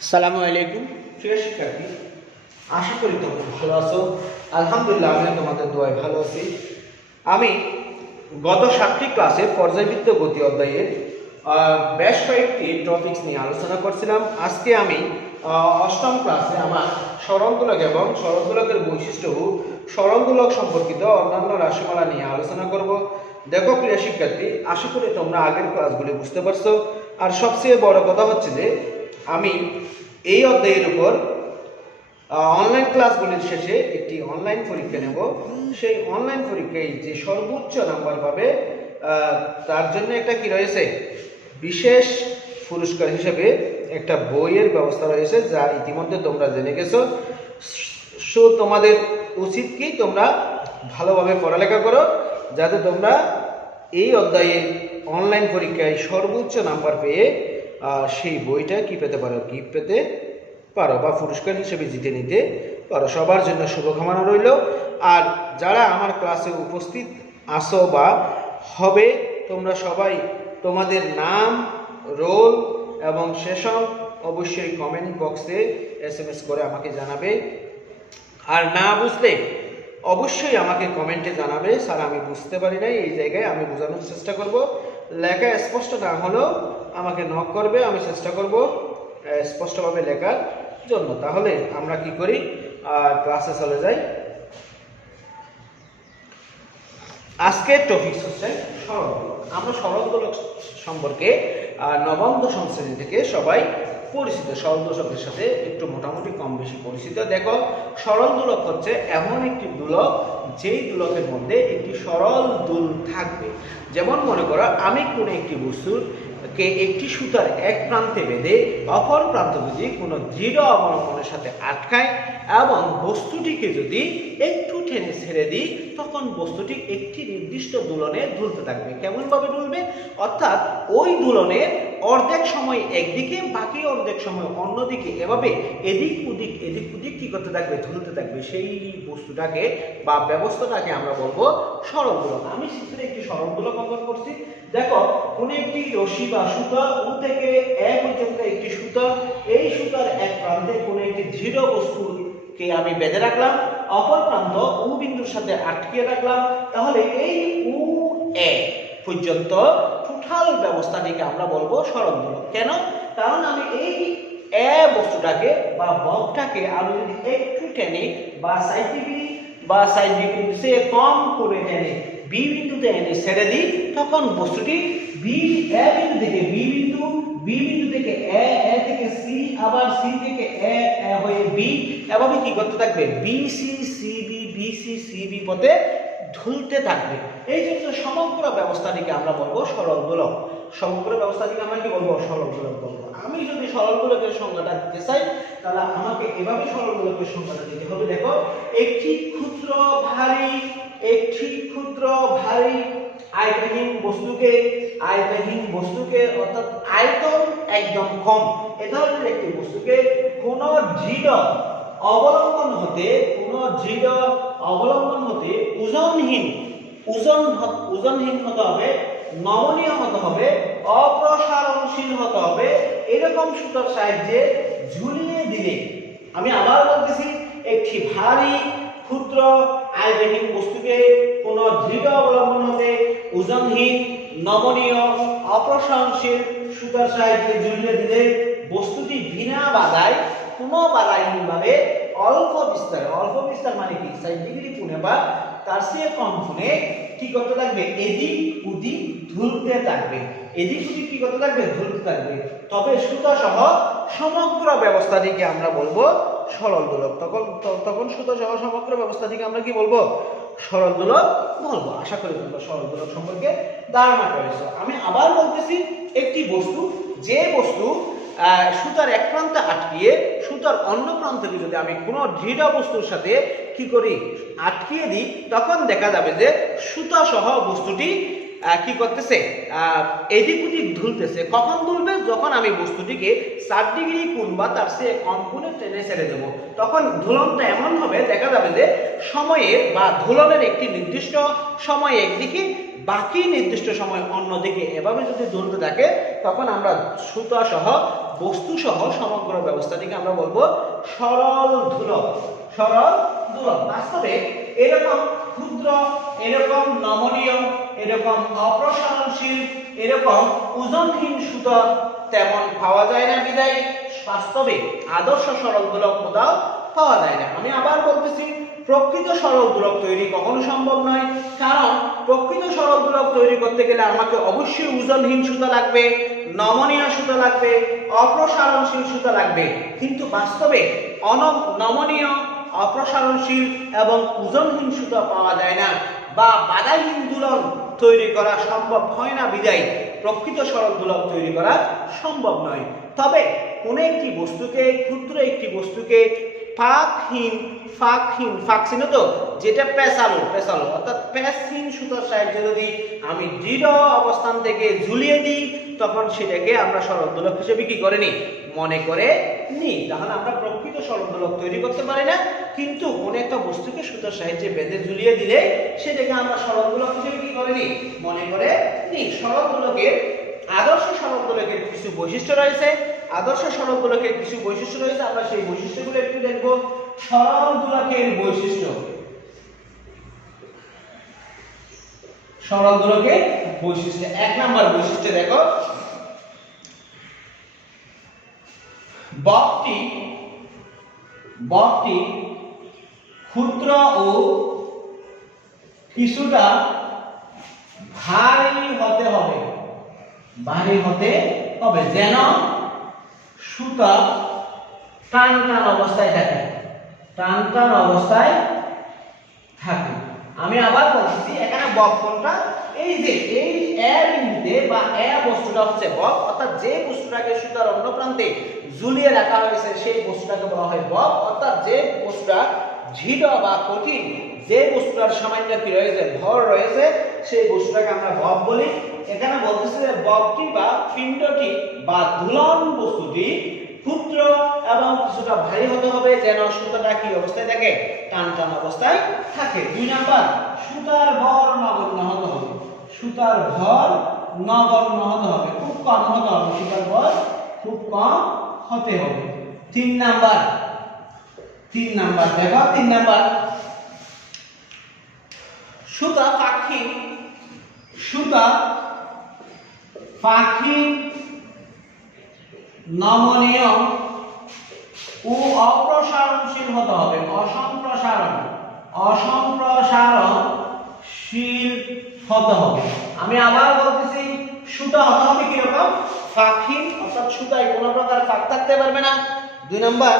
আসসালামু আলাইকুম প্রিয় শিক্ষার্থী, আশা করি তোমরা ভালো আছো। আলহামদুলিল্লাহ, আমি তোমাদের দোয়ায় ভালো আছি। আমি গত 7টি ক্লাসে পর্যায়বৃত্ত গতি অধ্যায়ের বেশ কয়েকটি টপিকস নিয়ে আলোচনা করছিলাম। আজকে আমি 8ম ক্লাসে আমার সরলদোলক এবং সরলদোলকের বৈশিষ্ট্য ও সরলদোলক সম্পর্কিত অন্যান্য রাশিমালা নিয়ে আলোচনা করব। দেখো প্রিয় শিক্ষার্থী, আশা করি তোমরা আগের ক্লাসগুলি বুঝতে পারছো। আর সবচেয়ে বড় কথা হচ্ছে যে আমি এই অধ্যায়ের উপর অনলাইন ক্লাসগুলির শেষে একটি অনলাইন পরীক্ষা নেব। সেই অনলাইন পরীক্ষায় যে সর্বোচ্চ নাম্বার পাবে তার জন্য একটা কি রয়েছে, বিশেষ পুরস্কার হিসেবে একটা বইয়ের ব্যবস্থা রয়েছে, যা ইতিমধ্যে তোমরা জেনে গেছো। সো তোমাদের উচিত কি, তোমরা ভালোভাবে পড়ালেখা করো, যাতে তোমরা এই অধ্যায়ে অনলাইন পরীক্ষায় সর্বোচ্চ নাম্বার পেয়ে সেই বইটা কি পেতে পারো, গিফট পেতে পারো বা পুরস্কার হিসেবে জিতে নিতে পারো। সবার জন্য শুভকামনা রইল। আর যারা আমার ক্লাসে উপস্থিত আসো বা হবে, তোমরা সবাই তোমাদের নাম, রোল এবং সেশন অবশ্যই কমেন্ট বক্সে SMS করে আমাকে জানাবে। আর না বুঝলে অবশ্যই আমাকে কমেন্টে জানাবে, স্যার আমি বুঝতে পারি নাই, এই জায়গায় আমি বোঝানোর চেষ্টা করব। লেখা স্পষ্ট না হলেও আমাকে নক করবে, আমি চেষ্টা করব স্পষ্টভাবে লেখার জন্য। তাহলে আমরা কি করি, ক্লাসে চলে যাই। আজকের টপিক হচ্ছে সরলদোলক। আমরা সরলদোলক সম্পর্কে নবম দশম শ্রেণী থেকে সবাই পরিচিত, সরলদোলকের সাথে একটু মোটামুটি কম বেশি পরিচিত। দেখো, সরলদোলক হচ্ছে এমন একটি দোলক যেই দোলকের মধ্যে একটি সরল দুল থাকবে। যেমন মনে করো, আমি কোনো একটি বস্তুর কে একটি সুতার এক প্রান্তে বেঁধে অপর প্রান্ত যদি কোনো দৃঢ় অবলম্বনের সাথে আটকায় এবং বস্তুটিকে যদি একটু টেনে ছেড়ে দিই, তখন বস্তুটি একটি নির্দিষ্ট দোলনে দুলতে থাকবে। কেমনভাবে দুলবে? অর্থাৎ ওই দোলনের অর্ধেক সময় একদিকে, বাকি অর্ধেক সময় অন্যদিকে, এভাবে এদিক ওদিক কি করতে থাকবে, দুলতে থাকবে। সেই বস্তুটাকে বা ব্যবস্থাটাকে আমরা বলবো সরল দোলক। আমি চিত্রে একটি সরল দোলক অঙ্কন করছি। দেখো, কোন একটি রশি বা সুতা, ও থেকে এ পর্যন্ত একটি সুতা, এই সুতার এক প্রান্তে কোন একটি দৃঢ় বস্তুকে আমি বেঁধে রাখলাম, অপর প্রান্ত ও বিন্দুর সাথে আটকিয়ে রাখলাম। তাহলে এই ও এ পর্যন্ত টোটাল ব্যবস্থাটিকে আমরা বলবো সরল দোলক। কেন? কারণ আমি এই এ বস্তুটাকে বা বলটাকে আমি যদি একটু টেনে বা সাইড ডিগ্রি সে কম করে টেনে বি বিন্দুতে এনে ছেড়ে দিই, তখন বস্তুটি বি এ বিন্দু থেকে বি বিন্দু থেকে এ থেকে সি, আবার সি থেকে এ হয়ে বি, এভাবে কি করতে থাকবে, বিসি পথে ঝুলতে থাকবে। এই জন্য সমগ্র ব্যবস্থাটিকে আমরা বলবো সরল দোলক। সমগ্র ব্যবস্থাটিকে আমরা কি বলবো, সরল দোলক বলবো। আমি যদি সরল দোলকের সংজ্ঞাটা দিতে চাই, তাহলে আমাকে এভাবে সরল দোলকের সংজ্ঞাটা দিতে হবে। দেখো, একটি ক্ষুদ্র ভারী আয়তহীন বস্তুকে অর্থাৎ আয়তন একদম কম এ ধরনের একটি বস্তুকে কোন দৃঢ় অবলম্বন হতে ওজনহীন হতে হবে, নমনীয় হতে হবে, অপ্রসারণশীল হতে হবে, এরকম সুতার সাহায্যে ঝুলিয়ে দিলে, আমি আবার বলতেছি, একটি ভারী ক্ষুদ্র আয়তহীন বস্তুকে কোন দৃঢ় অবলম্বন হতে ওজনহীন, নমনীয়, অপ্রসারণশীল সুতার সাহায্যে ঝুলিয়ে দিলে বস্তুটি বিনা বাধায়, কোনো বাধাহীনভাবে অল্প বিস্তার মানে কি, 60 ডিগ্রি কোণে বা তার চেয়ে কম কোণে কি করতে থাকবে, এদিক ওদিক ঝুলতে থাকবে। কি করতে থাকবে, ঝুলতে থাকবে। তবে সুতা সহ সমগ্র ব্যবস্থাটিকে আমরা বলবো সরল দোলক। তখন সুতা সহ সমগ্র ব্যবস্থাটিকে আমরা কি বলবো, সরল দোলক বলবো। আশা করি তোমরা সরল দোলক সম্পর্কে ধারণা পেয়েছো। আমি আবার বলতেছি, একটি বস্তু, যে বস্তু সুতার এক প্রান্তে আটকিয়ে সুতার অন্য প্রান্তকে যদি আমি কোনো দৃঢ় বস্তুর সাথে কি করি, আটকিয়ে দিই, তখন দেখা যাবে যে সুতা সহ বস্তুটি কি করতেছে, এদিক ওদিক ঝুলতেছে। কখন দুলবে? যখন আমি বস্তুটিকে 60 ডিগ্রি কোণ বা তার চেয়ে কম কোণে টেনে ছেড়ে দেবো, তখন ধুলনটা এমন হবে, দেখা যাবে যে সময়ের বা ধুলনের একটি নির্দিষ্ট সময় একদিকে, বাকি নির্দিষ্ট সময় অন্যদিকে, এভাবে যদি দুলতে থাকে, তখন আমরা সুতা সহ বস্তু সহ সমগ্র ব্যবস্থাটিকে আমরা বলবো সরল দোলক। সরল দোলক। বাস্তবে এরকম ক্ষুদ্র, এরকম নমনীয়, এরকম অপ্রসারণশীল, এরকম ওজনহীন সুতো তেমন পাওয়া যায় না বিদায় বাস্তবে আদর্শ সরল দোলক কোথাও পাওয়া যায় না। আমি আবার বলতেছি, প্রকৃত সরল দোলক তৈরি কখনো সম্ভব নয়, কারণ প্রকৃত সরল দোলক তৈরি করতে গেলে আমাকে অবশ্যই ওজনহীন সুতা লাগবে, নমনীয় সুতা লাগবে, অপ্রসারণশীল সুতা লাগবে। কিন্তু বাস্তবে নমনীয়, অপ্রসারণশীল এবং ওজনহীন সুতা পাওয়া যায় না বা বাধাহীন দোলন তৈরি করা সম্ভব হয় না বিদায় প্রকৃত সরল দোলক তৈরি করা সম্ভব নয়। তবে কোনো একটি বস্তুকে, ক্ষুদ্র একটি বস্তুকে ফাঁক চিহ্ন তো, যেটা পেঁচালো অর্থাৎ পেঁচহীন সুতার সাহায্যে যদি আমি দৃঢ় অবস্থান থেকে ঝুলিয়ে দিই, তখন সেটাকে আমরা সরল দোলক হিসেবে কি করে নিই, মনে করে নিই। তাহলে আমরা প্রকৃত সরল দোলক তৈরি করতে পারি না, কিন্তু কোনো একটা বস্তুকে সুতার সাহায্যে বেঁধে ঝুলিয়ে দিলে সেটাকে আমরা সরল দোলক হিসেবে কি করে নিই, মনে করে নিই। সরল দোলকের, আদর্শ সরল দোলকের কিছু বৈশিষ্ট্য রয়েছে। আদর্শ সরল দোলকের কিছু বৈশিষ্ট্য রয়েছে, আমরা সেই বৈশিষ্ট্যগুলো একটু দেখব। সরল দোলকের বৈশিষ্ট্য। সরল দোলকের বৈশিষ্ট্য, 1 নম্বর বৈশিষ্ট্য দেখো, বকটি ক্ষুদ্র ও কিছুটা ভারী হতে হবে, যেন সুতা টান অবস্থায় থাকে। আমি আবার বলছি, এখানে বক কোনটা, এই যে এই বিন্দুতে বা বস্তুটা হচ্ছে বক, অর্থাৎ যে বস্তুটাকে সুতার অন্য প্রান্তে ঝুলিয়ে রাখা হয়েছে সেই বস্তুটাকে বলা হয় বক। অর্থাৎ যে বস্তুটা দৃঢ় বা কঠিন, যে বস্তুটার সামান্য কি রয়েছে, ভর রয়েছে, সেই বস্তুটাকে আমরা বক বলি। এখানে বলতেছে যে বকটি বা পিণ্ডটি বা দুলন বস্তুটি ক্ষুদ্র এবং কিছুটা ভারী হতে হবে, যেন সুতাটা কি অবস্থায় থাকে, টান অবস্থায় থাকে। 2 নাম্বার, সুতার ভর নগণ্য হতে হবে। সুতার ভর নগণ্য হতে হবে, খুব কম হতে হবে, সুতার ভর খুব কম হতে হবে। 3 নাম্বার দেখো, 3 নাম্বার, সুতা পাখি নমনীয় ও অপ্রসারণশীল হতে হবে। অসম্প্রসারণশীল হতে হবে। আমি আবার বলতেছি, সুতা হতে হবে কিরকম, পাখি, অর্থাৎ সুতায় কোনো প্রকার ফাঁক থাকতে পারবে না। 2 নাম্বার,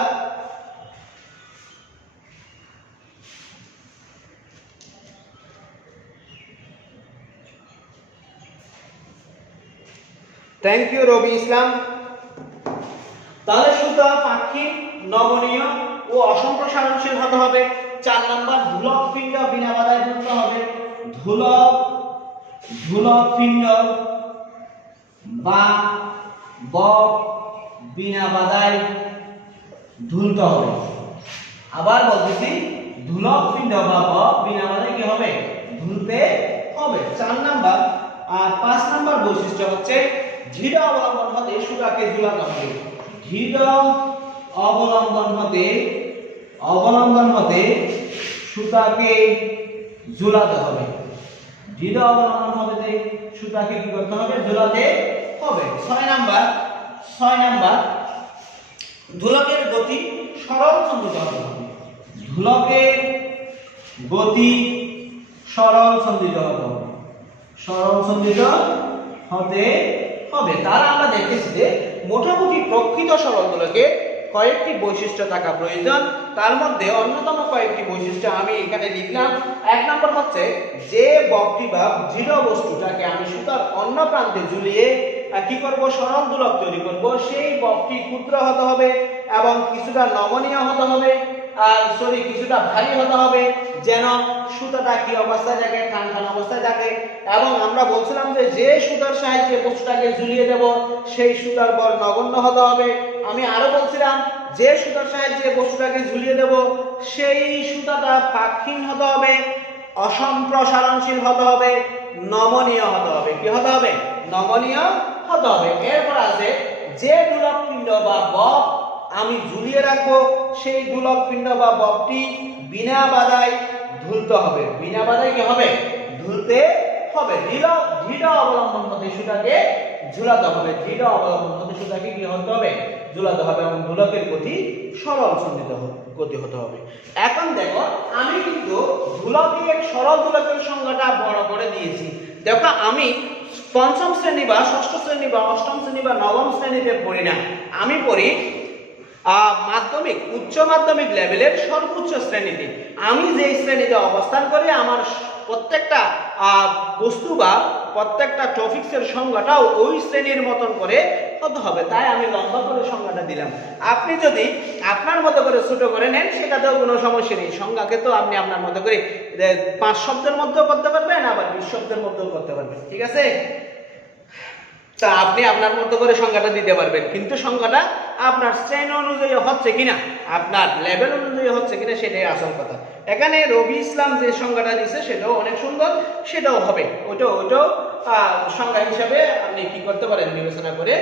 থ্যাংক ইউ রবি ইসলাম। তাহলে সুতা পাখি নমনীয় ও অসম্প্রসারণশীল হতে হবে। 4 নাম্বার, ধুলক পিণ্ড বিনা বাধায় দুলতে হবে। ধুলক পিণ্ড বা বক বিনা বাধায় দুলতে হবে। আবার বলতেছি, ধুলক পিণ্ড বা বক বিনা বাধায় কি হবে, দুলতে হবে। 4 নাম্বার। আর 5 নাম্বার বৈশিষ্ট্য হচ্ছে দৃঢ় অবলম্বন হতে সুতাকে ঝুলাতে হবে। দৃঢ় অবলম্বন হতে সুতাকে ঝুলাতে হবে। দৃঢ় অবলম্বন হতে সুতাকে কি করতে হবে, ঝুলাতে হবে। 6 নাম্বার, ধুলকের গতি সরল সন্ধিত হতে হবে। ধুলকের গতি সরল সন্ধিত হতে হবে। তারা আমরা দেখেছি যে মোটামুটি প্রকৃত সরল দোলকের কয়েকটি বৈশিষ্ট্য থাকা প্রয়োজন। তার মধ্যে অন্যতম কয়েকটি বৈশিষ্ট্য আমি এখানে লিখলাম। 1 নম্বর হচ্ছে, যে বকটি বা দৃঢ় বস্তুটাকে আমি সুতার অন্য প্রান্তে ঝুলিয়ে কি করব, সরল দোলক তৈরি করব, সেই বকটি ক্ষুদ্র হতে হবে এবং কিছুটা নমনীয় হতে হবে, কিছুটা ভারী হতে হবে, যেন সুতাটা কি অবস্থায় থাকে, টান অবস্থায় থাকে। এবং আমরা বলছিলাম যে সুতার সাহায্যে বস্তুটাকে ঝুলিয়ে দেব, সেই সুতার ভর নগণ্য হতে হবে। আমি আরো বলছিলাম, যে সুতার সাহায্যে বস্তুটাকে ঝুলিয়ে দেব, সেই সুতাটা পাকহীন হতে হবে, অসম্প্রসারণশীল হতে হবে, নমনীয় হতে হবে। কি হতে হবে, নমনীয় হতে হবে। এরপর আছে যে দুলক পিণ্ড বা বব আমি ঝুলিয়ে রাখবো সেই দুলক পিণ্ড বা ববটি বিনা বাধায় ঝুলতে হবে। বিনা বাধায় কি হবে? ঝুলতে হবে। দৃঢ় অবলম্বন হতে সুতাকে ঝুলাতে হবে। দৃঢ় অবলম্বন হতে সুতাকে কি হতে হবে? ঝুলাতে হবে এবং দুলকের গতি সরল সন্ধিত গতি হতে হবে। এখন দেখো আমি কিন্তু দুলকের সরল দুলকের সংজ্ঞাটা বড় করে দিয়েছি। দেখো আমি পঞ্চম শ্রেণী বা ষষ্ঠ শ্রেণী বা অষ্টম শ্রেণী বা নবম শ্রেণীতে পড়ি না, আমি পড়ি মাধ্যমিক উচ্চ মাধ্যমিক লেভেলের সর্বোচ্চ শ্রেণীতে। আমি যে শ্রেণীতে অবস্থান করি আমার প্রত্যেকটা বস্তু বা প্রত্যেকটা টপিক্সের সংজ্ঞাটাও ওই শ্রেণীর মতন করে হতে হবে, তাই আমি লম্বা করে সংজ্ঞাটা দিলাম। আপনি যদি আপনার মতো করে ছোট করে নেন সেটাতেও কোনো সমস্যা নেই। সংজ্ঞাকে তো আপনি আপনার মতো করে 5 শব্দের মধ্যেও করতে পারবেন, আবার 20 শব্দের মধ্যেও করতে পারবেন, ঠিক আছে? তা আপনি আপনার মতো করে সংজ্ঞাটা দিতে পারবেন, কিন্তু সংজ্ঞাটা আপনার শ্রেণী অনুযায়ী হচ্ছে কিনা, আপনার লেভেল অনুযায়ী হচ্ছে কিনা সেটাই আসল কথা। এখানে রবি ইসলাম যে সংজ্ঞাটা দিয়েছে সেটাও অনেক সুন্দর, সেটাও হবে, ওটাও সংজ্ঞা হিসাবে আপনি কি করতে পারেন, বিবেচনা করে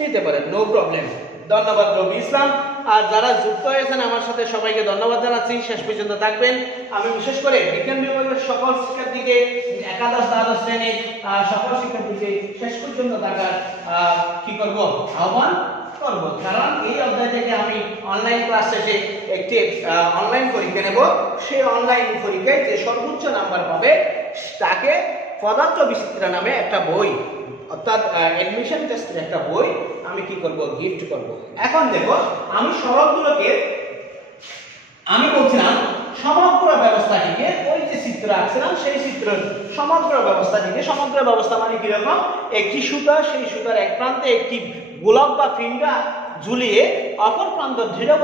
নিতে পারেন, নো প্রবলেম। ধন্যবাদ রবি ইসলাম। আর যারা যুক্ত হয়েছেন আমার সাথে সবাইকে ধন্যবাদ জানাচ্ছি। শেষ পর্যন্ত থাকবেন। আমি বিশেষ করে বিজ্ঞান বিভাগের সকল শিক্ষার্থীকে, একাদশ দ্বাদশ শ্রেণীর সকল শিক্ষার্থীকে শেষ পর্যন্ত থাকার কি করব, আহ্বান করব। কারণ এই অধ্যায় থেকে আমি অনলাইন ক্লাস শেষে একটি অনলাইন পরীক্ষা নেব। সেই অনলাইন পরীক্ষায় যে সর্বোচ্চ নাম্বার পাবে তাকে পদার্থ বিচিত্রা নামে একটা বই, অর্থাৎ অ্যাডমিশন টেস্টের একটা বই আমি কি করব, গিফট করব। এখন দেখো আমি সরলগুলোকে আমি বলছিলাম সমগ্র ব্যবস্থাটিকে, ওই যে চিত্র আঁকছিলাম সেই চিত্রের সমগ্র ব্যবস্থাটিকে, সমগ্র ব্যবস্থা মানে কিরকম, একটি সুতা, সেই সুতার এক প্রান্তে একটি গোলক বা ফিঙ্গা ঝুলিয়ে অপর প্রান্ত দৃঢ়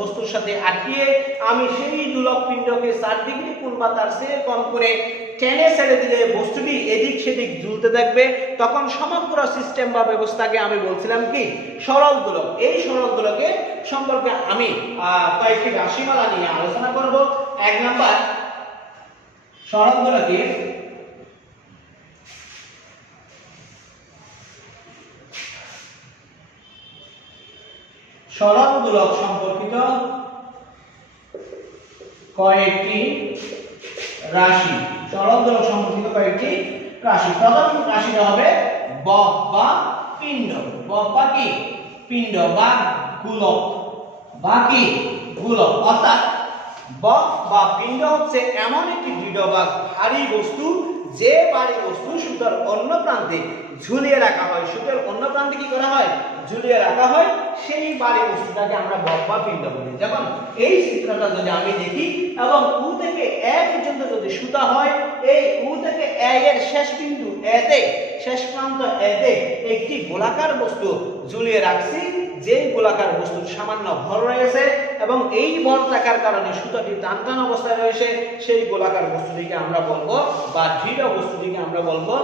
বস্তুর সাথে আটকিয়ে আমি সেই দুলক পিণ্ডকে 4 ডিগ্রি কোণ বা তার চেয়ে কম করে টেনে ছেড়ে দিলে বস্তুটি এদিক সেদিক ঝুলতে থাকবে। তখন সমগ্র সিস্টেম বা ব্যবস্থাকে আমি বলছিলাম কি, সরল দোলক। এই সরল দোলকের সম্পর্কে আমি কয়েকটি রাশিমালা নিয়ে আলোচনা করব। 1 নাম্বার, সরল দোলকের সরল দোলক সম্পর্কিত কয়েকটি রাশি। সরল দোলক সম্পর্কিত কয়েকটি রাশি। প্রথম রাশিটা হবে বব বা পিণ্ড। বব বা কি, পিণ্ড বা গোলক বা কি, গোলক। অর্থাৎ বব বা পিণ্ড হচ্ছে এমন একটি দৃঢ় বা ভারী বস্তু, যে ভারী বস্তু সুতার অন্য প্রান্তে ঝুলিয়ে রাখা হয়। সুতার অন্য প্রান্তে কি করা হয়, ঝুলিয়ে রাখা হয়, সেই ভারী বস্তুটাকে আমরা বব বা পিণ্ড বলি। যখন এই চিত্রটা যদি আমি দেখি এবং উ থেকে এ পর্যন্ত যদি সুতা হয়, এই উ থেকে এ এর শেষ বিন্দু এতে, শেষ প্রান্ত এতে একটি গোলাকার বস্তু ঝুলিয়ে রাখছি, যেই গোলাকার বস্তুর সামান্য ভর রয়েছে এবং এই ভর থাকার কারণে সুতাটি টান টান অবস্থায় রয়েছে, সেই গোলাকার বস্তুটিকে আমরা বলবো বা দৃঢ় বস্তুটিকে আমরা বলবো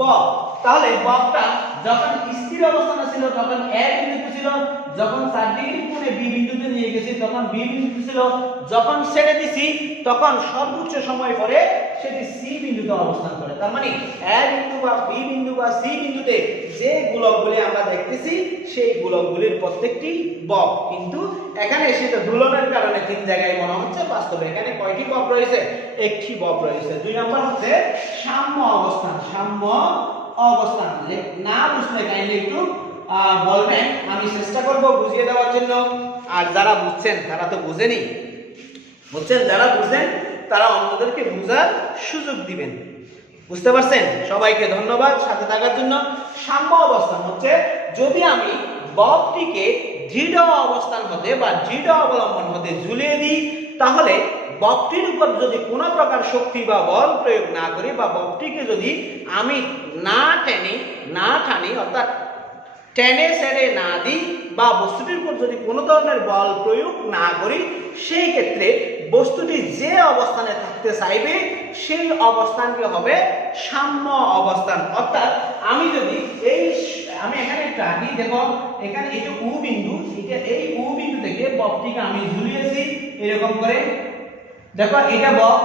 বব। তাহলে ববটা যখন স্থির অবস্থানে ছিল তখন এ বিন্দুতে ছিল, যখন 4 ডিগ্রি কোণে বি বিন্দুতে নিয়ে গেছি তখন বি বিন্দুতে ছিল, যখন ছেড়ে দিছি তখন সর্বোচ্চ সময় পরে সেটি সি বিন্দুতে অবস্থান করে। তার মানে এ বিন্দু বা বি বিন্দু বা সি বিন্দুতে যে গোলকগুলি আমরা দেখতেছি সেই গোলকগুলির প্রত্যেকটি বব। কিন্তু এখানে সেটা দুলনের কারণে 3 জায়গায় মনে হচ্ছে, বাস্তবে এখানে কয়টি বব রয়েছে, একটি বব রয়েছে। 2 নম্বর হচ্ছে সাম্য অবস্থান। সাম্য অবস্থান না বুঝলে কাইন্ডলি একটু বলবেন, আমি চেষ্টা করব বুঝিয়ে দেওয়ার জন্য। আর যারা বুঝছেন তারা তো বুঝেনি, বুঝছেন, যারা বুঝেন তারা অন্যদেরকে বোঝার সুযোগ দিবেন। বুঝতে পারছেন? সবাইকে ধন্যবাদ সাথে থাকার জন্য। সাম্য অবস্থান হচ্ছে যদি আমি ববটিকে দৃঢ় অবস্থান হতে বা দৃঢ় অবলম্বন হতে ঝুলিয়ে দিই, তাহলে ববটির উপর যদি কোনো প্রকার শক্তি বা বল প্রয়োগ না করি বা ববটিকে যদি আমি না টানি অর্থাৎ টেনে ছেড়ে না দিই বা বস্তুটির উপর যদি কোনো ধরনের বল প্রয়োগ না করি, সেই ক্ষেত্রে বস্তুটি যে অবস্থানে থাকতে চাইবে সেই অবস্থানটি হবে সাম্য অবস্থান। অর্থাৎ আমি যদি আমি এখানে একটা আঁকি, দেখো এখানে এই যে উ বিন্দু, এই উ বিন্দু থেকে ববটিকে আমি ঝুলিয়েছি এরকম করে। দেখো এটা বব,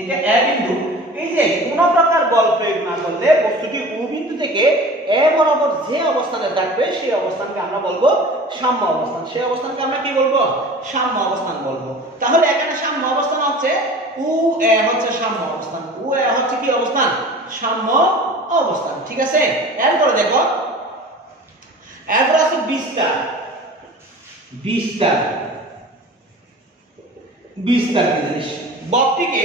এটা এ বিন্দু, এই যে কোন প্রকার বল প্রয়োগ না করলে বস্তুটি ও বিন্দু থেকে এ বরাবর যে অবস্থানে থাকবে সেই অবস্থানকে আমরা বলবো সাম্য অবস্থান। সেই অবস্থানকে আমরা কি বলবো? সাম্য অবস্থান বলবো। তাহলে এখানে সাম্য অবস্থান হচ্ছে ও এ হচ্ছে সাম্য অবস্থান, ও এ হচ্ছে কি অবস্থান? সাম্য অবস্থান। ঠিক আছে, এরপরে দেখো, এরপর আছে বিস্তার। বিস্তার বিস্তার কি জিনিস? বকটিকে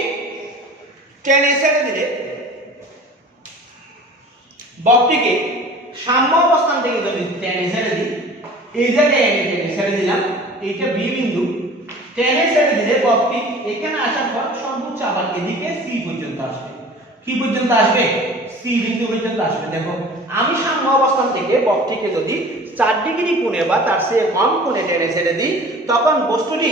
টেনে ছেড়ে দিলে, বকটিকে সাম্য অবস্থান থেকে যদি টেনে ছেড়ে দিই, এই জায়গায় আমি টেনে ছেড়ে দিলাম, এইটা বি বিন্দু, টেনে ছেড়ে দিলে বকটি এখানে আসার পর সর্বোচ্চ আবার এদিকে সি পর্যন্ত আসবে। কি পর্যন্ত আসবে? সি বিন্দু পর্যন্ত আসবে। দেখো, আমি সাম্য অবস্থান থেকে বকটিকে যদি 4 ডিগ্রি কোণে বা তার চেয়ে কম কোণে টেনে ছেড়ে দিই, তখন বস্তুটি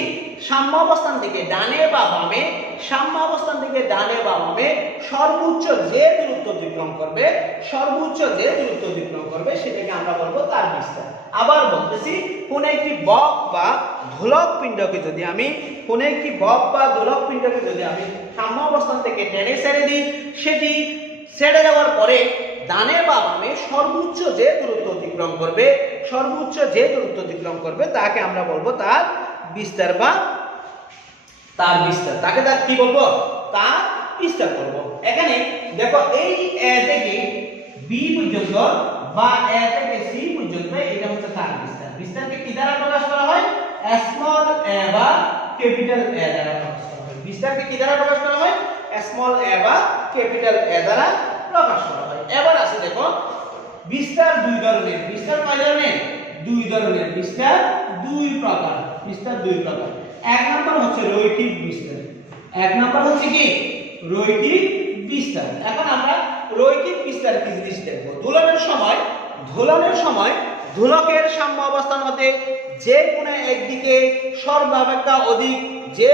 সাম্য অবস্থান থেকে ডানে বা বামে, সাম্য অবস্থান থেকে ডানে বা বামে সর্বোচ্চ যে দূরত্ব অতিক্রম করবে, সর্বোচ্চ যে দূরত্ব অতিক্রম করবে সেটাকে আমরা বলবো তার বিস্তার। আবার বলতেছি, কোন একটি বক বা ধোলক পিণ্ডকে যদি আমি, কোন একটি বক বা ধোলক পিণ্ডকে যদি আমি সাম্য অবস্থান থেকে টেনে ছেড়ে দিই, সেটি ছেড়ে দেওয়ার পরে ডানে বা বামে সর্বোচ্চ যে দূরত্ব অতিক্রম করবে, সর্বোচ্চ যে দূরত্ব অতিক্রম করবে তাকে আমরা বলবো তার বিস্তার বা তার বিস্তার। তাকে তার কি বলবো? তার বিস্তার বলবো। এখানে দেখো, এই এ থেকে বি পর্যন্ত বা এ থেকে সি পর্যন্ত এটা হচ্ছে তার বিস্তার। বিস্তারকে কি দ্বারা প্রকাশ করা হয়? স্মল এ বা ক্যাপিটাল এ দ্বারা প্রকাশ করা হয়। বিস্তারকে কি দ্বারা প্রকাশ করা হয়? স্মল এ বা ক্যাপিটাল এ দ্বারা প্রকাশ করা হয়। এবার আছে দেখো, বিস্তার দুই ধরনের। বিস্তার কয় ধরনের? দুই ধরনের। বিস্তার দুই প্রকার। বিস্তার দুই প্রকার। এক নাম্বার হচ্ছে রৈখিক বিস্তার। এক নাম্বার হচ্ছে কি? রৈখিক বিস্তার। এখন আমরা রৈখিক বিস্তার কি জিনিস দেখব। দোলনের সময় দোলকের সাম্য অবস্থান হতে যে কোনো একদিকে সর্বাপেক্ষা অধিক যে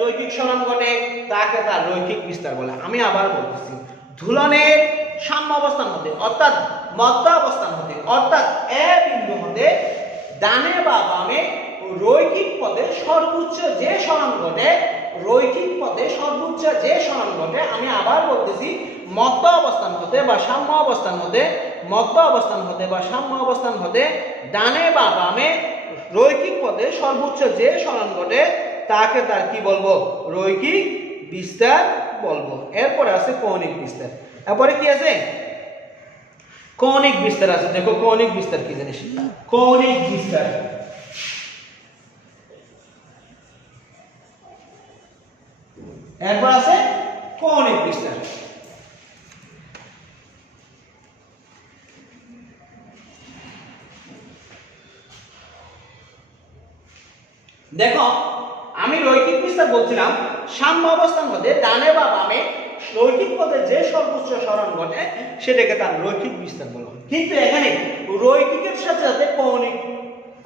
রৈখিক সরণ ঘটে তাকে তার রৈখিক বিস্তার বলে। আমি আবার বলতেছি, দোলনের সাম্য অবস্থান হতে অর্থাৎ মধ্য অবস্থান হতে অর্থাৎ এ বিন্দু হতে ডানে বা বামে রৈখিক পথে সর্বোচ্চ যে সরণ ঘটে, রৈখিক পথে সর্বোচ্চ যে সরণ ঘটে, আমি আবার বলতেছি, মধ্য অবস্থান হতে বা সাম্য অবস্থান হতে, মধ্য অবস্থান হতে বা সাম্য অবস্থান হতে ডানে বা বামে রৈখিক পথে সর্বোচ্চ যে সরণ ঘটে তাকে তার কি বলবো? রৈখিক বিস্তার বলবো। এরপরে আছে কৌণিক বিস্তার। এরপরে কি আছে? কৌণিক বিস্তার আছে। দেখো, কৌণিক বিস্তার কি জিনিস? কৌণিক বিস্তার, এরপর আছে কৌণিক বিস্তার। দেখো, আমি রৈখিক বিস্তার বলছিলাম সাম্য অবস্থান হতে ডানে বা বামে রৈখিক পথে যে সর্বোচ্চ সরণ ঘটে সেটাকে তার রৈখিক বিস্তার বলা হয়। কিন্তু এখানে রৈখিকের সাথে সাথে কৌণিক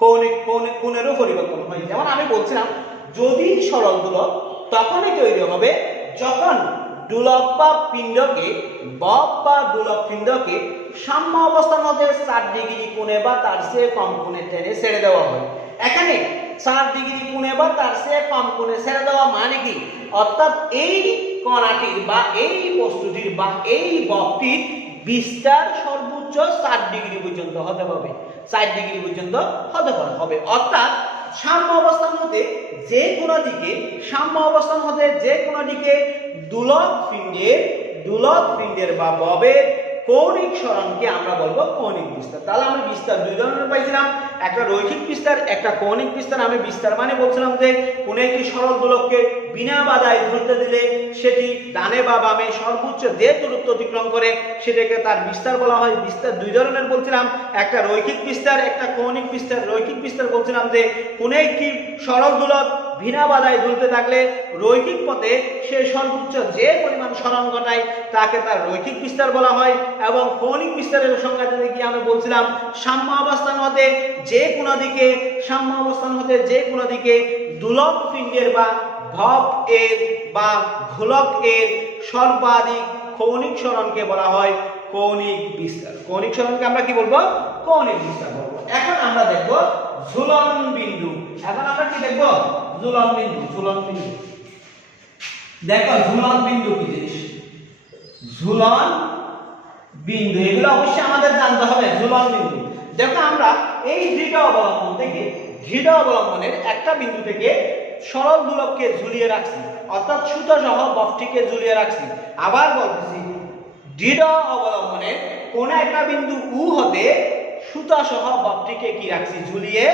কৌণিক কৌণিক কোণেরও পরিবর্তন হয়। যেমন আমি বলছিলাম, যদি সরল দোলক তখনই তৈরি হবে যখন দোলক বা পিণ্ডকে, বক বা দোলক পিণ্ডকে সাম্য অবস্থান হতে 4 ডিগ্রি কোণে বা তার চেয়ে কম কোণে টেনে ছেড়ে দেওয়া হয়। এখানে 4 ডিগ্রি কোণে বা তার চেয়ে কম কোণে ছেড়ে দেওয়া মানে কি? অর্থাৎ এই কণাটির বা এই বস্তুটির বা এই বকটির বিস্তার সর্বোচ্চ 4 ডিগ্রি পর্যন্ত হতে হবে। 4 ডিগ্রি পর্যন্ত হতে হবে। অর্থাৎ সাম্য অবস্থান হতে যে কোনো দিকে, সাম্য অবস্থান হতে যে কোনো দিকে দোলক পিণ্ডের বা ববের কৌণিক সরণকে আমরা বলবো কৌণিক বিস্তার। তাহলে আমি বিস্তার দুই ধরনের পাইছিলাম, একটা রৈখিক বিস্তার, একটা কৌণিক বিস্তার। আমি বিস্তার মানে বলছিলাম যে কোন একটি সরল দোলককে বিনা বাধায় ঘুরতে দিলে সেটি ডানে বা বামে সর্বোচ্চ যে দূরত্ব অতিক্রম করে সেটাকে তার বিস্তার বলা হয়। বিস্তার দুই ধরনের বলছিলাম, একটা রৈখিক বিস্তার, একটা কৌণিক বিস্তার। রৈখিক বিস্তার বলছিলাম যে কোন একটি সরল দোলক বিনা বাধায় ঝুলতে থাকলে রৈখিক পথে সে সর্বোচ্চ যে পরিমাণ সরণ ঘটায় তাকে তার রৈখিক বিস্তার বলা হয়। এবং কৌণিক বিস্তারের সংজ্ঞা দিতে গিয়ে আমি বলছিলাম, সাম্য অবস্থান হতে যে কোনো দিকে, সাম্য অবস্থান হতে যে কোনো দিকে দোলক পিণ্ডের বা ভব এর বা গোলক এর সর্বাধিক কৌণিক সরণকে বলা হয় কৌণিক বিস্তার। কৌণিক সরণকে আমরা কি বলবো? কৌণিক বিস্তার বলবো। এখন আমরা দেখব ঝুলন বিন্দু। এখন আমরা কি দেখব? ঝুলন বিন্দু। ঝুলন বিন্দু। দেখো, ঝুলন বিন্দু কি জিনিস? ঝুলন বিন্দু, এগুলো অবশ্যই আমাদের জানতে হবে। ঝুলন বিন্দু, দেখো আমরা এই দৃঢ় অবলম্বন থেকে, দৃঢ় অবলম্বনের একটা বিন্দু থেকে সরল দোলককে ঝুলিয়ে রাখছি, অর্থাৎ সুতা সহ বফটিকে ঝুলিয়ে রাখছি। আবার বলতেছি, দৃঢ় অবলম্বনের কোন একটা বিন্দু উ হতে সুতা সহ বফটিকে কি রাখছি, ঝুলিয়ে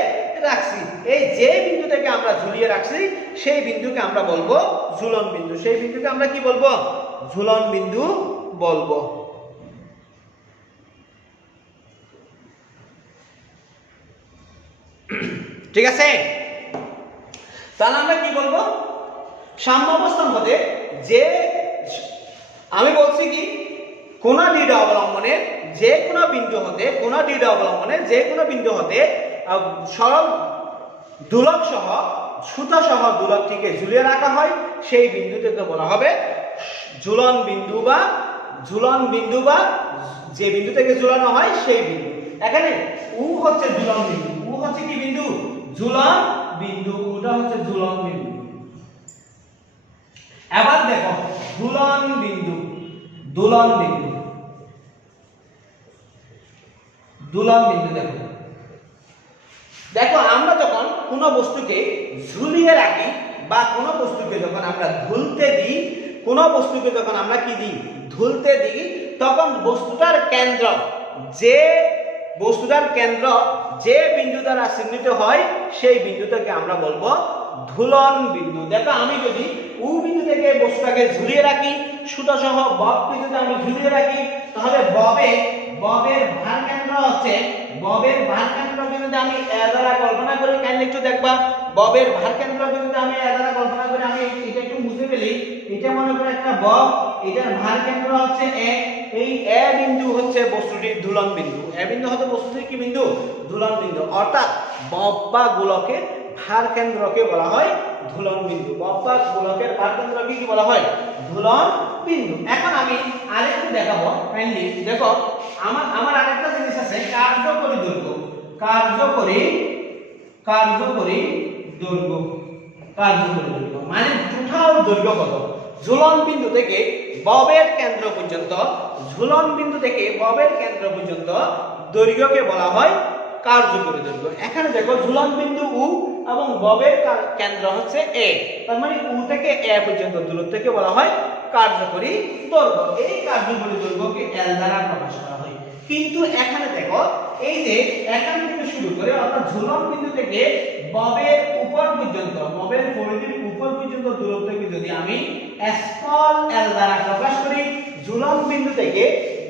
রাখছি। এই যে বিন্দু থেকে আমরা ঝুলিয়ে রাখছি সেই বিন্দুকে আমরা বলবো ঝুলন বিন্দু। সেই বিন্দুকে আমরা কি বলবো, ঝুলন বিন্দু বলবো। ঠিক আছে, তাহলে আমরা কি বলবো, সাম্যাবস্থান হতে যে, আমি বলছি কি কোন দৃঢ় অবলম্বনের যে কোনো বিন্দু হতে, কোন দৃঢ় অবলম্বনের যে কোনো বিন্দু হতে সরল দোলক সহ সুতা সহ দোলকটিকে ঝুলিয়ে রাখা হয়, সেই বিন্দুটিকে বলা হবে ঝুলন বিন্দু বা ঝুলন বিন্দু, বা যে বিন্দু থেকে ঝুলানো হয় সেই বিন্দু। এখানে উ হচ্ছে ঝুলন বিন্দু, উ হচ্ছে কি বিন্দু, ঝুলন বিন্দু, উটা হচ্ছে ঝুলন বিন্দু। এবার দেখো দোলন বিন্দু, দোলন বিন্দু, দোলন বিন্দু। দেখো দেখো আমরা যখন কোনো বস্তুকে ঝুলিয়ে রাখি বা কোনো বস্তুকে যখন আমরা ঝুলতে দিই, কোনো বস্তুকে যখন আমরা কি দিই, ঝুলতে দিই, তখন বস্তুটার কেন্দ্র, যে বস্তুটার কেন্দ্র যে বিন্দু দ্বারা চিহ্নিত হয় সেই বিন্দুটাকে আমরা বলবো ঝুলন বিন্দু। দেখো আমি যদি উ বিন্দু থেকে বস্তুটাকে ঝুলিয়ে রাখি, সুতা সহ ববকে যদি আমি ঝুলিয়ে রাখি, তাহলে ববের ভার কেন্দ্র হচ্ছে, ববের ভার কেন্দ্রকে যদি আমি এ দ্বারা কল্পনা করি, কেন একটু দেখবা, ববের ভার কেন্দ্রকে যদি আমি এ দ্বারা কল্পনা করি, আমি এটা একটু মুছে ফেলি, এটা মনে করে একটা বব, এটার ভার কেন্দ্র হচ্ছে এ, এই এ বিন্দু হচ্ছে বস্তুটির ঝুলন বিন্দু, এ বিন্দু হচ্ছে বস্তুটির কি বিন্দু, ঝুলন বিন্দু। অর্থাৎ বব বা গোলকের ভার কেন্দ্রকে বলা হয় ঝুলন বিন্দু, বব বা গোলকের ভার কেন্দ্রকে কি বলা হয়, ঝুলন বিন্দু। এখন আমি আরেকটু দেখাবো কাইন্ডলি, দেখো আমার আরেকটা জিনিস আছে, কার্যকরী দৈর্ঘ্য, কার্যকরী দৈর্ঘ্য, কার্যকরী দৈর্ঘ্য মানে টোটাল দৈর্ঘ্য কত, ঝুলন বিন্দু থেকে ববের কেন্দ্র পর্যন্ত, ঝুলন বিন্দু থেকে ববের কেন্দ্র পর্যন্ত দৈর্ঘ্যকে বলা হয় কার্যকরী দৈর্ঘ্য। এখানে দেখো ঝুলন বিন্দু উ এবং ববের কেন্দ্র হচ্ছে এ, তার মানে উ থেকে এ পর্যন্ত দূরত্বকে বলা হয় কার্যকরী দৈর্ঘ্য। এই কার্যকরী দৈর্ঘ্যকে এল দ্বারা প্রকাশ করা হয়। কিন্তু এখানে দেখো এই যে এখান থেকে শুরু করে, অর্থাৎ ঝুলন বিন্দু থেকে ববের উপর পর্যন্ত, ববের পরিধির উপর পর্যন্ত দূরত্বকে যদি আমি স্মল এল দ্বারা প্রকাশ করি, ঝুলন বিন্দু থেকে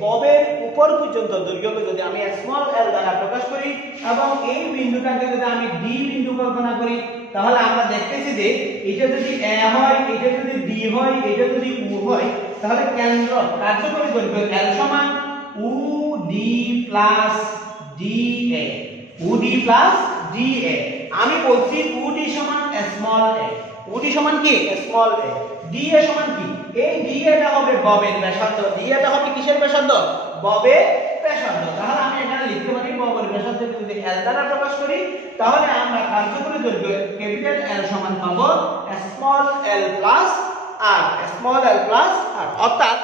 ববের উপর পর্যন্ত দৈর্ঘ্যকে যদি আমি স্মল এল দ্বারা প্রকাশ করি এবং এই বিন্দুটাকে যদি আমি ডি বিন্দু কল্পনা করি, তাহলে আমরা দেখতেছি যে এটা যদি এ হয়, এটা যদি ডি হয়, এটা যদি উ হয়, তাহলে কেন্দ্র কার্যকরী দৈর্ঘ্য এল সমান উ ডি প্লাস ডি এ, উ ডি প্লাস ডি এ। আমি বলছি উ ডি সমান স্মল এ, উ ডি সমান কি স্মল এ, ডি এ সমান কি, এই ডি এটা হবে ববের ব্যাসার্ধ, ডি এটা হবে কিসের ব্যাসার্ধ, ববের ব্যাসার্ধ। তাহলে আমি এখানে লিখতে পারি ববের ব্যাসার্ধকে যদি এল দ্বারা প্রকাশ করি, তাহলে আমরা কার্যকরী দৈর্ঘ্য ক্যাপিটাল এল সমান পাবো স্মল এল প্লাস আর, স্মল এল প্লাস আর। অর্থাৎ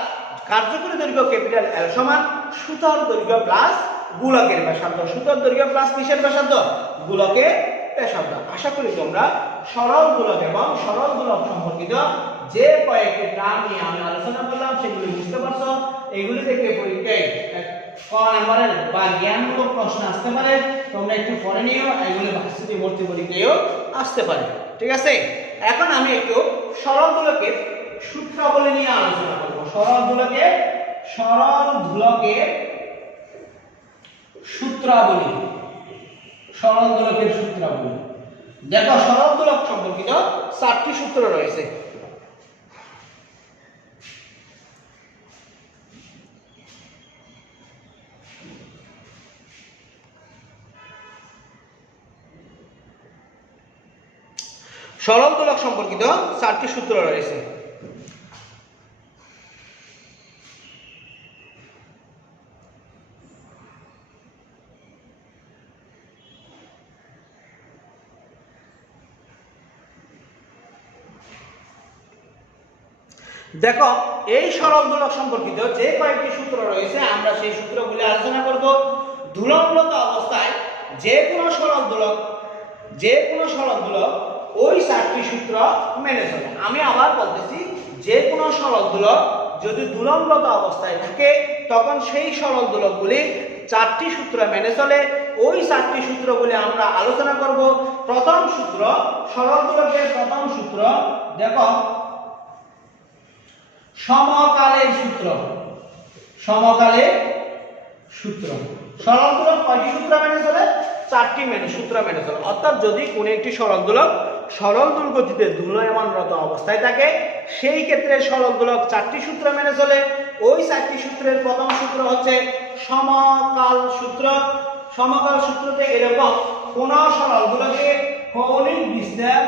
কার্যকরী দৈর্ঘ্য ক্যাপিটাল এল সমান সুতার দৈর্ঘ্য প্লাস গোলকের ব্যাসার্ধ, সুতার দৈর্ঘ্য প্লাস কিসের ব্যাসার্ধ, গোলকের ব্যাসার্ধ। আশা করি তোমরা সরল গোলক এবং সরল গোলক সম্পর্কিত যে কয়েকটি টার্ম নিয়ে আমি আলোচনা করলাম সেগুলি বুঝতে পারছো। এগুলি থেকে পরীক্ষায় ক নাম্বারের বা জ্ঞানমূলক প্রশ্ন আসতে পারে, তোমরা একটু পড়ে নিও, এগুলি ভার্সিটি ভর্তি পরীক্ষায়ও আসতে পারে। ঠিক আছে, এখন আমি একটু সরল গোলকের সূত্রাবলী নিয়ে আলোচনা করব। সরল গোলকের সূত্রাবলী, সরল গোলকের সূত্রাবলী। দেখো সরল গোলক সম্পর্কিত 4টি সূত্র রয়েছে। সরল দোলক সম্পর্কিত 4টি সূত্র রয়েছে। দেখো এই সরল দোলক সম্পর্কিত যে কয়েকটি সূত্র রয়েছে আমরা সেই সূত্রগুলি আলোচনা করব। দুলম্বত অবস্থায় যে কোনো সরল দোলক ওই চারটি সূত্র মেনে চলে। আমি আবার বলতেছি, যে কোনো সরল দোলক যদি দুলম্বত অবস্থায় থাকে তখন সেই সরল দোলকগুলি চারটি সূত্র মেনে চলে। ওই চারটি সূত্রগুলি আমরা আলোচনা করব। প্রথম সূত্র, সরল দোলকের প্রথম সূত্র দেখো সমকালের সূত্র। সমকালের সূত্র, সরল দোলক কয়টি সূত্র মেনে চলে? চারটি সূত্র মেনে চলে। অর্থাৎ যদি কোনো একটি সরল দোলক সরল দোলগতিতে ঘূর্ণায়মানরত অবস্থায় থাকে সেই ক্ষেত্রে সরল দোলক চারটি সূত্র মেনে চলে। ওই চারটি সূত্রের প্রথম সূত্র হচ্ছে সমকাল সূত্র। সমকাল সূত্রতে এরকম কোন সরল দোলকের কৌণিক বিস্তার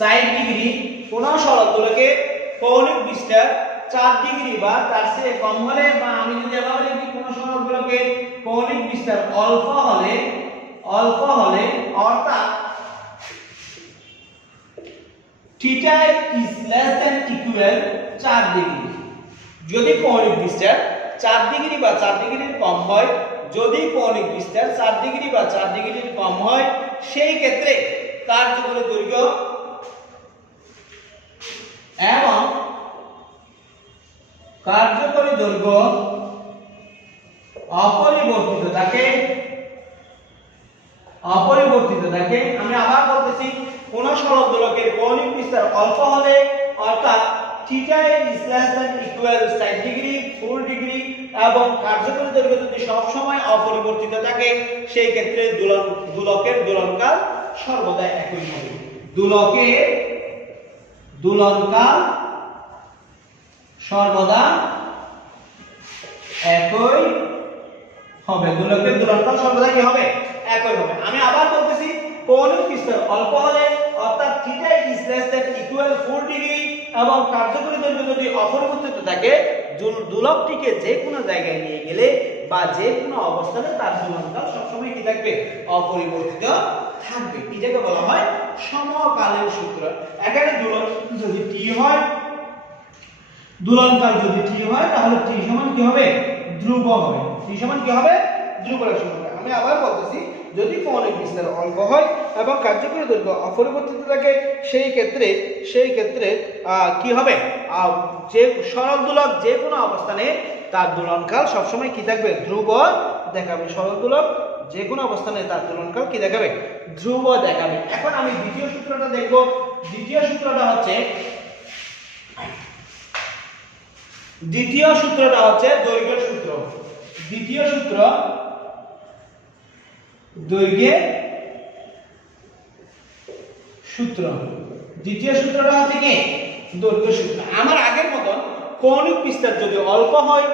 60 ডিগ্রি, কোন সরল দোলকের কৌণিক বিস্তার 4 ডিগ্রি বা তার চেয়ে কম হলে, বা আমি যদি এভাবে লিখি কোন সরল দোলকের কৌণিক বিস্তার অল্প হলে অর্থাৎ theta is less than equal 4 degree. যদি কৌণিক বিস্তার 4 ডিগ্রি বা 4 ডিগ্রির কম হয়, যদি কৌণিক বিস্তার 4 ডিগ্রি বা 4 ডিগ্রির কম হয় সেই ক্ষেত্রে কার্যকরী দৈর্ঘ্য এবং কার্যকরী দৈর্ঘ্য অপরিবর্তিত থাকে। আমি আবার বলতেছি, কোন সরল দোলকের কৌণিক বিস্তার অল্প হলে অর্থাৎ theta is less than equal 60 degree, 4 degree এবং কার্যকরী দৈর্ঘ্য যদি সব সময় অপরিবর্তিত থাকে সেই ক্ষেত্রে দোলকের দোলনকাল সর্বদা একই হবে। দোলকের দোলনকাল সর্বদা একই হবে। দোলকের দোলনকাল সর্বদা কি হবে? একই হবে। আমি আবার বলতেছি, কৌণিক বিস্তার অল্প হলে অর্থাৎ theta is less than equal 4 degree এবং কার্যকরী দৈর্ঘ্য যদি অপরিবর্তিত থাকে দোলকটিকে যে কোনো জায়গায় নিয়ে গেলে বা যে কোনো অবস্থানে তার দোলনকাল সবসময় কি থাকবে? অপরিবর্তিত থাকবে। এটাকে বলা হয় সমকালের সূত্র। এখানে দোলক যদি টি হয়, দোলনকাল যদি টি হয় তাহলে টি সমান কি হবে? ধ্রুব হবে। টি সমান কি হবে? ধ্রুব রাশি হবে। আমি আবার বলতেছি, যদি কৌণিক বিস্তার অল্প হয় এবং কার্যকরী দৈর্ঘ্য অপরিবর্তিত থাকে সেই ক্ষেত্রে কি হবে? যে সরল দোলক যে কোনো অবস্থানে তার দোলনকাল সবসময় কি থাকবে? ধ্রুব দেখাবে। সরল দোলক যে কোনো অবস্থানে তার দোলনকাল কি দেখাবে? ধ্রুব দেখাবে। এখন আমি দ্বিতীয় সূত্রটা দেখব। দ্বিতীয় সূত্রটা হচ্ছে দৈর্ঘ্যের সূত্র। দ্বিতীয় সূত্র দৈর্ঘ্যের সূত্র। দ্বিতীয় সূত্রটা হচ্ছে কি? দৈর্ঘ্য সূত্র। আমার আগের মতন কৌণিক বিস্তার যদি অল্প হয়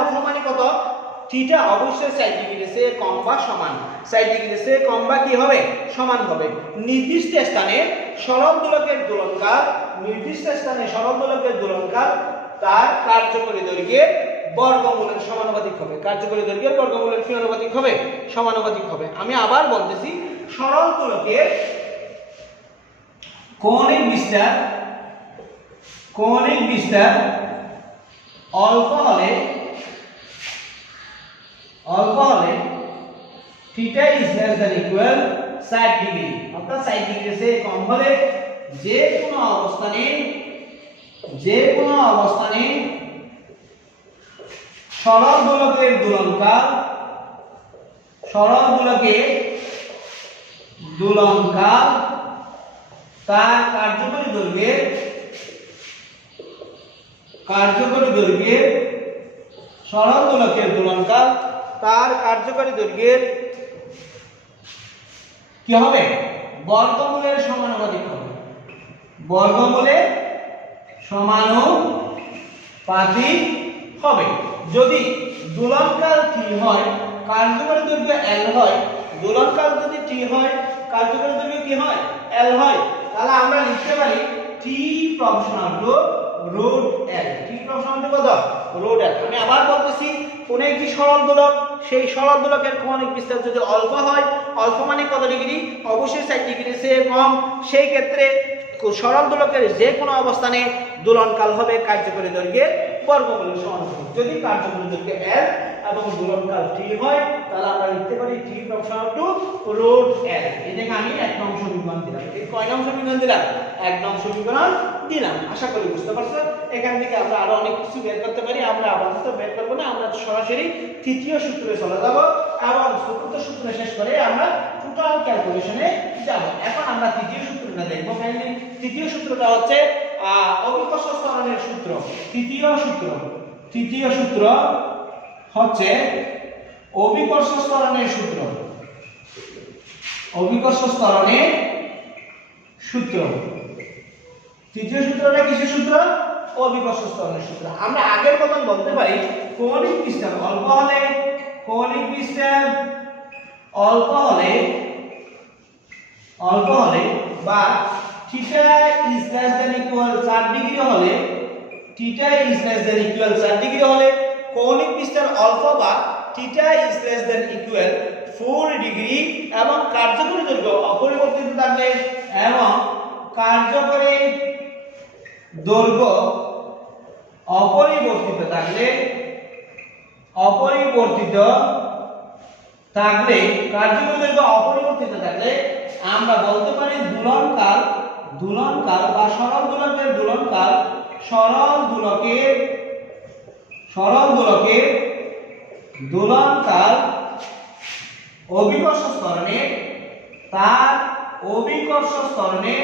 অল্প কত? থিটা অবশ্যই 60 ডিগ্রির চেয়ে কম বা সমান। 60 ডিগ্রির চেয়ে কম বা কি হবে? সমান হবে। নির্দিষ্ট স্থানে সরল দোলকের দোলনকাল তার কার্যকরী দৈর্ঘ্যের বর্গমূলের সমানুপাতিক হবে। কার্যকরী দৈর্ঘ্যের বর্গমূলের কি অনুপাতিক হবে? সমানুপাতিক হবে। আমি আবার বলতেছি, সরল দোলকের কৌণিক বিস্তার অল্প হলে theta is less than equal 60 degree অর্থাৎ 60 ডিগ্রির চেয়ে কম হলে যে কোনো অবস্থানে সরল দোলকের দোলনকাল তার কার্যকরী দৈর্ঘ্যের সরল দোলকের দোলনকাল তার কার্যকরী দৈর্ঘ্যের কি হবে? বর্গমূলের সমানুপাতিক হবে। বর্গমূলের সমানুপাতিক হবে। যদি দোলনকাল টি হয়, কার্যকরী দৈর্ঘ্য L হয়, দোলনকাল যদি টি হয়, কার্যকরী দৈর্ঘ্য কি হয়? L হয়, তাহলে আমরা লিখতে পারি T proportional to √L। T proportional to কত? রোড এল। আমি আবার বলতেছি কোন একটি সরল দোলক, সেই সরল দোলকের কৌণিক বিস্তার যদি অল্প হয়, অল্প মানে কত ডিগ্রি, অবশ্যই 60 ডিগ্রি চেয়ে কম, সেই ক্ষেত্রে সরল দোলকের যে কোনো অবস্থানে দোলনকাল হবে কার্যকরী দৈর্ঘ্যের বর্গমূলের সমানুপাতিক। যদি কার্যকরী দৈর্ঘ্য l এবং দোলনকাল t হয়, তাহলে আমরা লিখতে পারি t proportional two road l। এটাকে আমি 1 নং সমীকরণ দিলাম। এই কয় নং সমীকরণ দিলাম? 1 নং সমীকরণ দিলাম। আশা করি বুঝতে পারছো। এখান থেকে আমরা আরো অনেক কিছু বের করতে পারি, আমরা আপাতত বের করব না, আমরা সরাসরি তৃতীয় সূত্রে চলে যাব এবং চতুর্থ সূত্র শেষ করে আমরা টোটাল ক্যালকুলেশনে যাব। এখন আমরা তৃতীয় সূত্রটা দেখব। ফাইনালি তৃতীয় সূত্রটা হচ্ছে অভিকর্ষ ত্বরণের সূত্র। তৃতীয় সূত্র হচ্ছে অভিকর্ষ ত্বরণের সূত্র। অভিকর্ষ ত্বরণের সূত্র। তৃতীয় সূত্রটা কিসের সূত্র? অভিকর্ষ ত্বরণের সূত্র। আমরা আগের মতন বলতে পারি কৌণিক বিস্তার অল্প হলে, কৌণিক বিস্তার অল্প হলে বা theta is less than equal 4 degree হলে, theta is less than equal 4 degree হলে কৌণিক বিস্তার অল্প বা theta is less than equal 4 degree এবং কার্যকরী দৈর্ঘ্য অপরিবর্তিত থাকলে, এবং কার্যকরী দৈর্ঘ্য অপরিবর্তিত থাকলে কার্যকরী দৈর্ঘ্য অপরিবর্তিত থাকলে আমরা বলতে পারি দোলনকাল বা সরল দোলকের দোলনকাল, সরল দোলকের দোলনকাল অভিকর্ষ ত্বরণে তার অভিকর্ষ ত্বরণে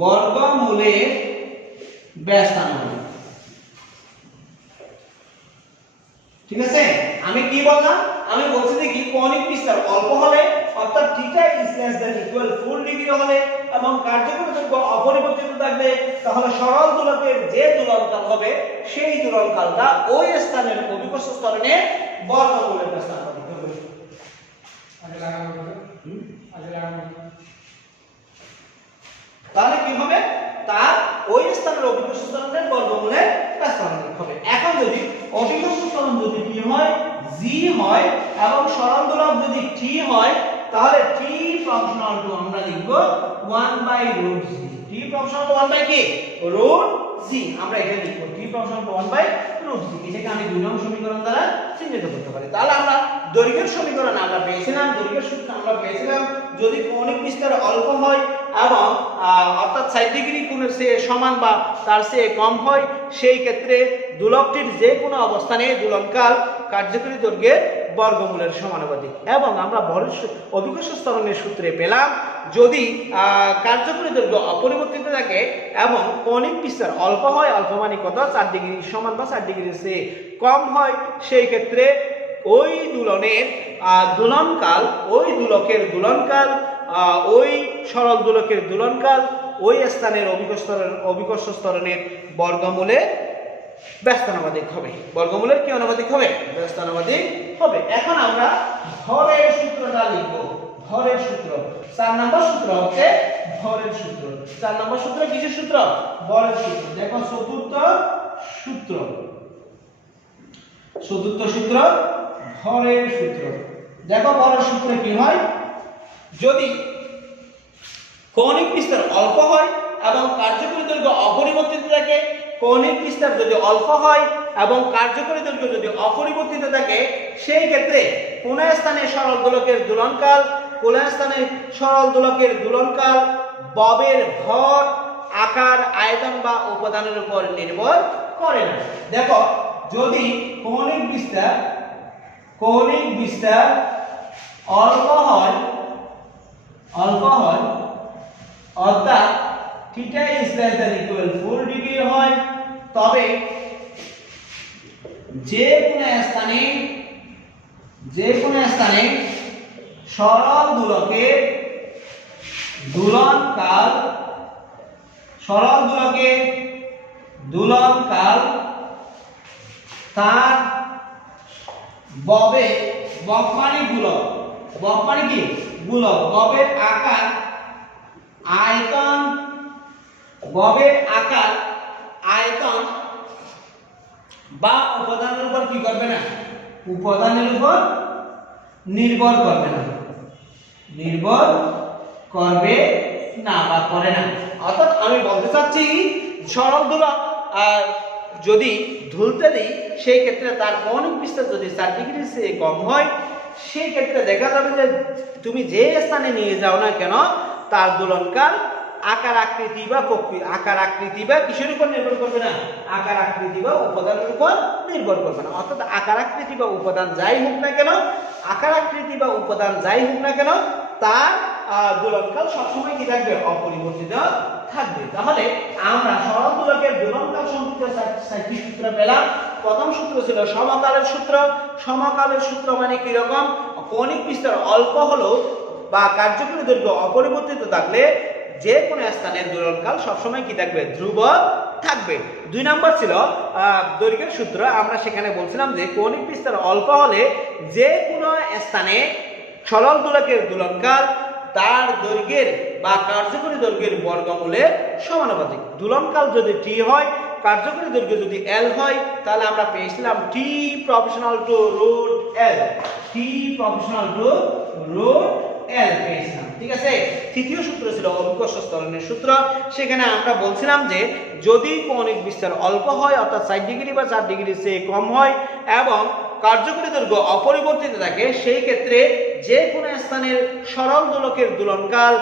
বর্গমূলের ব্যস্ত আনুপাতিক। ঠিক আছে? আমি কি বললাম? আমি বলছি যে কি কৌণিক বিস্তার অল্প হলে, অর্থাৎ theta is less than equal 4 degree হলে এবং কার্যকরী দৈর্ঘ্য অপরিবর্তিত থাকলে, তাহলে সরল দোলকের যে দোলনকাল হবে সেই দোলনকালটা ওই স্থানের অভিকর্ষ ত্বরণের বর্গমূলের ব্যস্ত আনুপাতিক হবে। তাহলে কি হবে? তার ওই স্থানের অভিকর্ষ ত্বরণের বর্গমূলের ব্যস্ত আনুপাতিক হবে। এখন যদি অভিকর্ষ ত্বরণ যদি কি হয়, g হয় এবং সরল দোলক যদি t হয়, তাহলে t প্রপোর্শনাল টু আমরা লিখব 1/√g। t proportional to 1 by কি? √g। আমরা এটা লিখব t প্রপোর্শনাল টু 1/√g। এটাকে আমি 2 নং সমীকরণ দ্বারা চিহ্নিত করতে পারি। তাহলে আমরা দৈর্ঘ্যের সমীকরণ আমরা পেয়েছিলাম, দৈর্ঘ্যের সূত্র আমরা পেয়েছিলাম, যদি কৌণিক বিস্তার অল্প হয় এবং অর্থাৎ 60 ডিগ্রি কোণের চেয়ে সমান বা তার চেয়ে কম হয়, সেই ক্ষেত্রে দোলকটির যে কোনো অবস্থানে দোলনকাল কার্যকরী দৈর্ঘ্যের বর্গমূলের সমানুপাতিক। এবং আমরা অভিকর্ষ ত্বরণের সূত্রে পেলাম, যদি কার্যকরী দৈর্ঘ্য অপরিবর্তিত থাকে এবং কৌণিক বিস্তার অল্প হয়, অল্প মানে কত, 4 ডিগ্রি সমান বা 4 ডিগ্রির চেয়ে কম হয়, সেই ক্ষেত্রে ওই দোলনের দোলনকাল, ওই দোলকের দোলনকাল, ওই সরল দোলকের দোলনকাল ওই স্থানের অভিকর্ষ ত্বরণের বর্গমূলে ব্যস্তানুপাতিক হবে। বর্গমূলের কি আনুপাতিক হবে? ব্যস্তানুপাতিক হবে। এখন আমরা ভরের সূত্রটা লিখব। ভরের সূত্র 4 নম্বর সূত্র হচ্ছে ভরের সূত্র। 4 নম্বর সূত্র কিসের সূত্র? ভরের সূত্র। দেখো চতুর্থ সূত্র ভরের সূত্র। দেখো ভরের সূত্রে কি হয়, যদি কৌণিক বিস্তার অল্প হয় এবং কার্যকরী দৈর্ঘ্য অপরিবর্তিত থাকে, কৌণিক বিস্তার যদি অল্প হয় এবং কার্যকরী দৈর্ঘ্য যদি অপরিবর্তিত থাকে, সেই ক্ষেত্রে কোন স্থানে সরল দোলকের দোলনকাল, কোন স্থানে সরল দোলকের দোলনকাল ববের ভর, আকার, আয়তন বা উপাদানের উপর নির্ভর করে না। দেখো যদি কৌণিক বিস্তার অল্প হয় অর্থাৎ theta is less than equal 4 degree হয়, তবে যে কোনো স্থানে সরল দোলকের দুলনকাল তার ববে, বব মানে গোলক, বব মানে কি গোলক, ববের আকার আয়তন, ববের আকার আয়তন বা উপাদানের উপর কি করবে না, উপাদানের উপর নির্ভর করবে না, নির্ভর করবে না বা করে না। অর্থাৎ আমি বলতে চাচ্ছি সরল দোলক যদি ঝুলতে দিই সেই ক্ষেত্রে তার কৌণিক বিস্তার যদি 4 ডিগ্রির চেয়ে কম হয়, সেই ক্ষেত্রে দেখা যাবে যে তুমি যে স্থানে নিয়ে যাও না কেন তার দোলনকাল আকার আকৃতি বা আকার আকৃতি বা কিসের উপর নির্ভর করবে না, আকার আকৃতি বা উপাদানের উপর নির্ভর করবে না। অর্থাৎ আকার আকৃতি বা উপাদান যাই হোক না কেন, আকার আকৃতি বা উপাদান যাই হোক না কেন তার দোলনকাল সবসময় কি থাকবে, অপরিবর্তিত থাকবে। তাহলে আমরা সরল দোলকের দোলনকাল সম্পর্কিত 4টি সূত্র পেলাম। প্রথম সূত্র ছিল সমকালের সূত্র। সমকালের সূত্র মানে কি রকম, কৌণিক বিস্তার অল্প হলো বা কার্যকরী দৈর্ঘ্য অপরিবর্তিত থাকলে যে কোনো স্থানের দোলনকাল সবসময় কি থাকবে, ধ্রুব থাকবে। 2 নম্বর ছিল দৈর্ঘ্যের সূত্র। আমরা সেখানে বলছিলাম যে কৌণিক বিস্তার অল্প হলে যে কোনো স্থানে সরল দোলকের দোলনকাল তার দৈর্ঘ্যের বা কার্যকরী দৈর্ঘ্যের বর্গমূলের সমানুপাতিক। দোলনকাল যদি টি হয়, কার্যকরী দৈর্ঘ্য যদি এল হয়, তাহলে আমরা পেয়েছিলাম T proportional to root L, T proportional to root L পেয়েছিলাম। ঠিক আছে। তৃতীয় সূত্র ছিল অভিকর্ষ ত্বরণের সূত্র। সেখানে আমরা বলছিলাম যে যদি কৌণিক বিস্তার অল্প হয় অর্থাৎ 4 ডিগ্রি বা 4 ডিগ্রির চেয়ে কম হয় এবং কার্যকরী দৈর্ঘ্য অপরিবর্তিত থাকে, সেই ক্ষেত্রে যে কোনো স্থানের সরল দোলকের দোলনকাল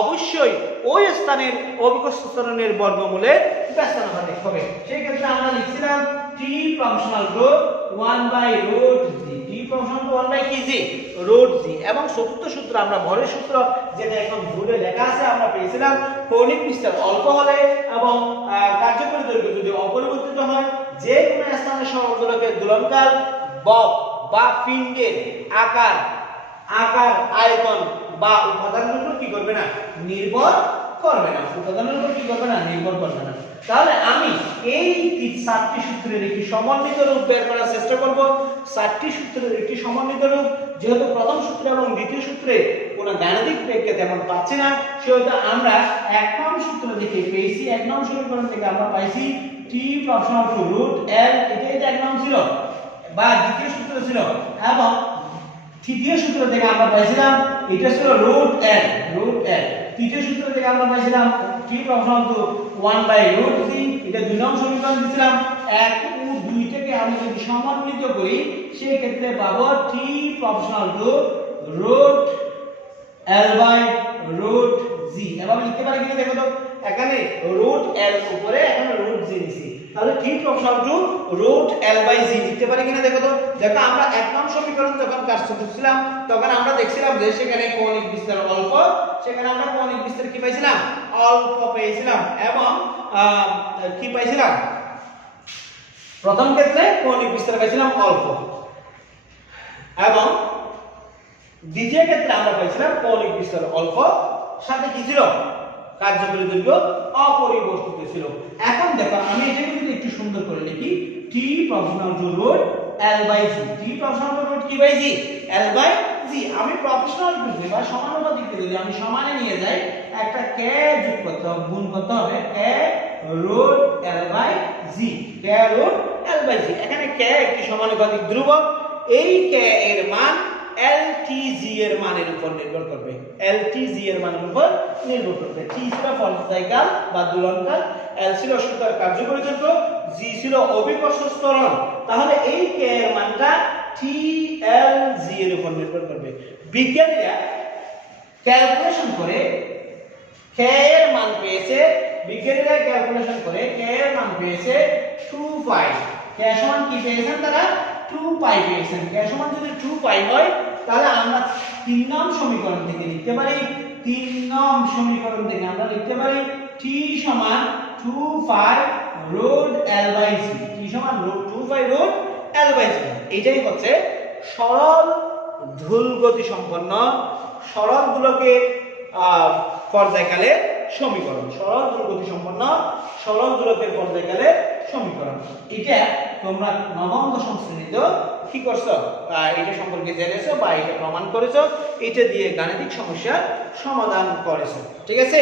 অবশ্যই ওই স্থানের অভিকর্ষ ত্বরণের বর্গমূলের ব্যস্তানুপাতিক হবে। সেই ক্ষেত্রে আমরা লিখছিলাম T proportional to 1/√g, T proportional to 1/g √g। এবং চতুর্থ সূত্র আমরা ভরের সূত্র, যেটা এখন বোর্ডে লেখা আছে, আমরা পেয়েছিলাম কৌণিক বিস্তার অল্প হলে এবং কার্যকরী দৈর্ঘ্য যদি অপরিবর্তিত হয় যে কোনো স্থানের সরল দোলকের দোলনকাল বব বা পিণ্ডের আকার আয়তন বা উপাদানের উপর কি করবে না, নির্ভর করবে না, উপাদানের উপর কি করবে না, নির্ভর করবে না। তাহলে আমি এই 4টি সূত্রের একটি সমন্বিত রূপ বের করার চেষ্টা করব। 4টি সূত্রের একটি সমন্বিত রূপ, যেহেতু প্রথম সূত্র এবং দ্বিতীয় সূত্রে কোনো গাণিতিক ব্যাখ্যা তেমন পাচ্ছি না, সেহেতু আমরা 1 নং সূত্র থেকে পেয়েছি, 1 নং সমীকরণ থেকে আমরা পাইছি টি প্রপোর্শনাল টু রুট এল, এটাই 1 নং ছিল বা দ্বিতীয় সূত্র ছিল। এবং তৃতীয় সূত্র থেকে আমরা পাইছিলাম এটা ছিল রুট এল, তৃতীয় সূত্র থেকে আমরা পাইছিলাম টি প্রপোর্শনাল টু 1/√c, এটা 2 নং সমীকরণ দিছিলাম। 1 ও 2 থেকে আমি যদি সমন্বিত করি সেই ক্ষেত্রে পাবো টি প্রপোর্শনাল টু রুট L/√g। এভাবে লিখতে পারি কিনা দেখো তো, এখানে রুট এল উপরে এখানে রুট জি নিছি, তাহলে টি প্রপোর্শনাল টু রুট L/g লিখতে পারি কিনা দেখো তো। দেখো আমরা 1 নং সমীকরণ যখন কাজ করছিলাম তখন আমরা দেখছিলাম যে সেখানে কৌণিক বিস্তার অল্প, সেখানে আমরা কৌণিক বিস্তার কি পাইছিলাম, অল্প পেয়েছিলাম। এবং কি পাইছিলাম, প্রথম ক্ষেত্রে কৌণিক বিস্তার পাইছিলাম অল্প এবং দ্বিতীয় ক্ষেত্রে আমরা পাইছিলাম কৌণিক বিস্তার অল্প, সাথে কি ছিল, কার্যকরী দৈর্ঘ্য অপরিবর্তিত ছিল। এখন দেখো আমি এটাকে যদি একটু সুন্দর করে লিখি, T proportional to root L/g, T proportional to root কি বাই জি, L/g। আমি প্রপোর্শনাল টু বা সমানুপাতিক যদি আমি সমানে নিয়ে যাই, একটা k যোগ করতে হবে, গুণ করতে হবে k root L/g, k root L/g। এখানে k একটি সমানুপাতিক ধ্রুবক, এই k এর মান LTG এর মানের উপর নির্ভর করবে, LTG এর মানের উপর নির্ভর করবে। T ছিল ফলসাইকাল বা দোলনকাল, L ছিল সূত্রের কার্যকরী দৈর্ঘ্য, G ছিল অভিকর্ষ ত্বরণ। তাহলে এই k এর মানটা TLG এর উপর নির্ভর করবে। বিজ্ঞানীরা ক্যালকুলেশন করে k এর মান পেয়েছে, বিজ্ঞানীরা ক্যালকুলেশন করে k এর মান পেয়েছে 2 পাই। k সমান কি পেয়েছেন তারা, 2 পাই পেয়েছেন। k সমান যদি 2 পাই হয় তাহলে আমরা 3 নং সমীকরণ থেকে লিখতে পারি, 3 নং সমীকরণ থেকে আমরা লিখতে পারি t সমান 2 পাই রুট L/g, t সমান 2 পাই রুট L/g। এটাই হচ্ছে সরল ধুল গতি সম্পন্ন সরল দোলকের পর্যায়কালে সমীকরণ, সরল দ্রুগতি সম্পন্ন সরল দোলকের পর্যায়কালের সমীকরণ। এটা তোমরা নবম দশম শ্রেণীতে কি করছো, এটা সম্পর্কে জেনেছো বা এটা প্রমাণ করেছো, এটা দিয়ে গাণিতিক সমস্যার সমাধান করেছো। ঠিক আছে,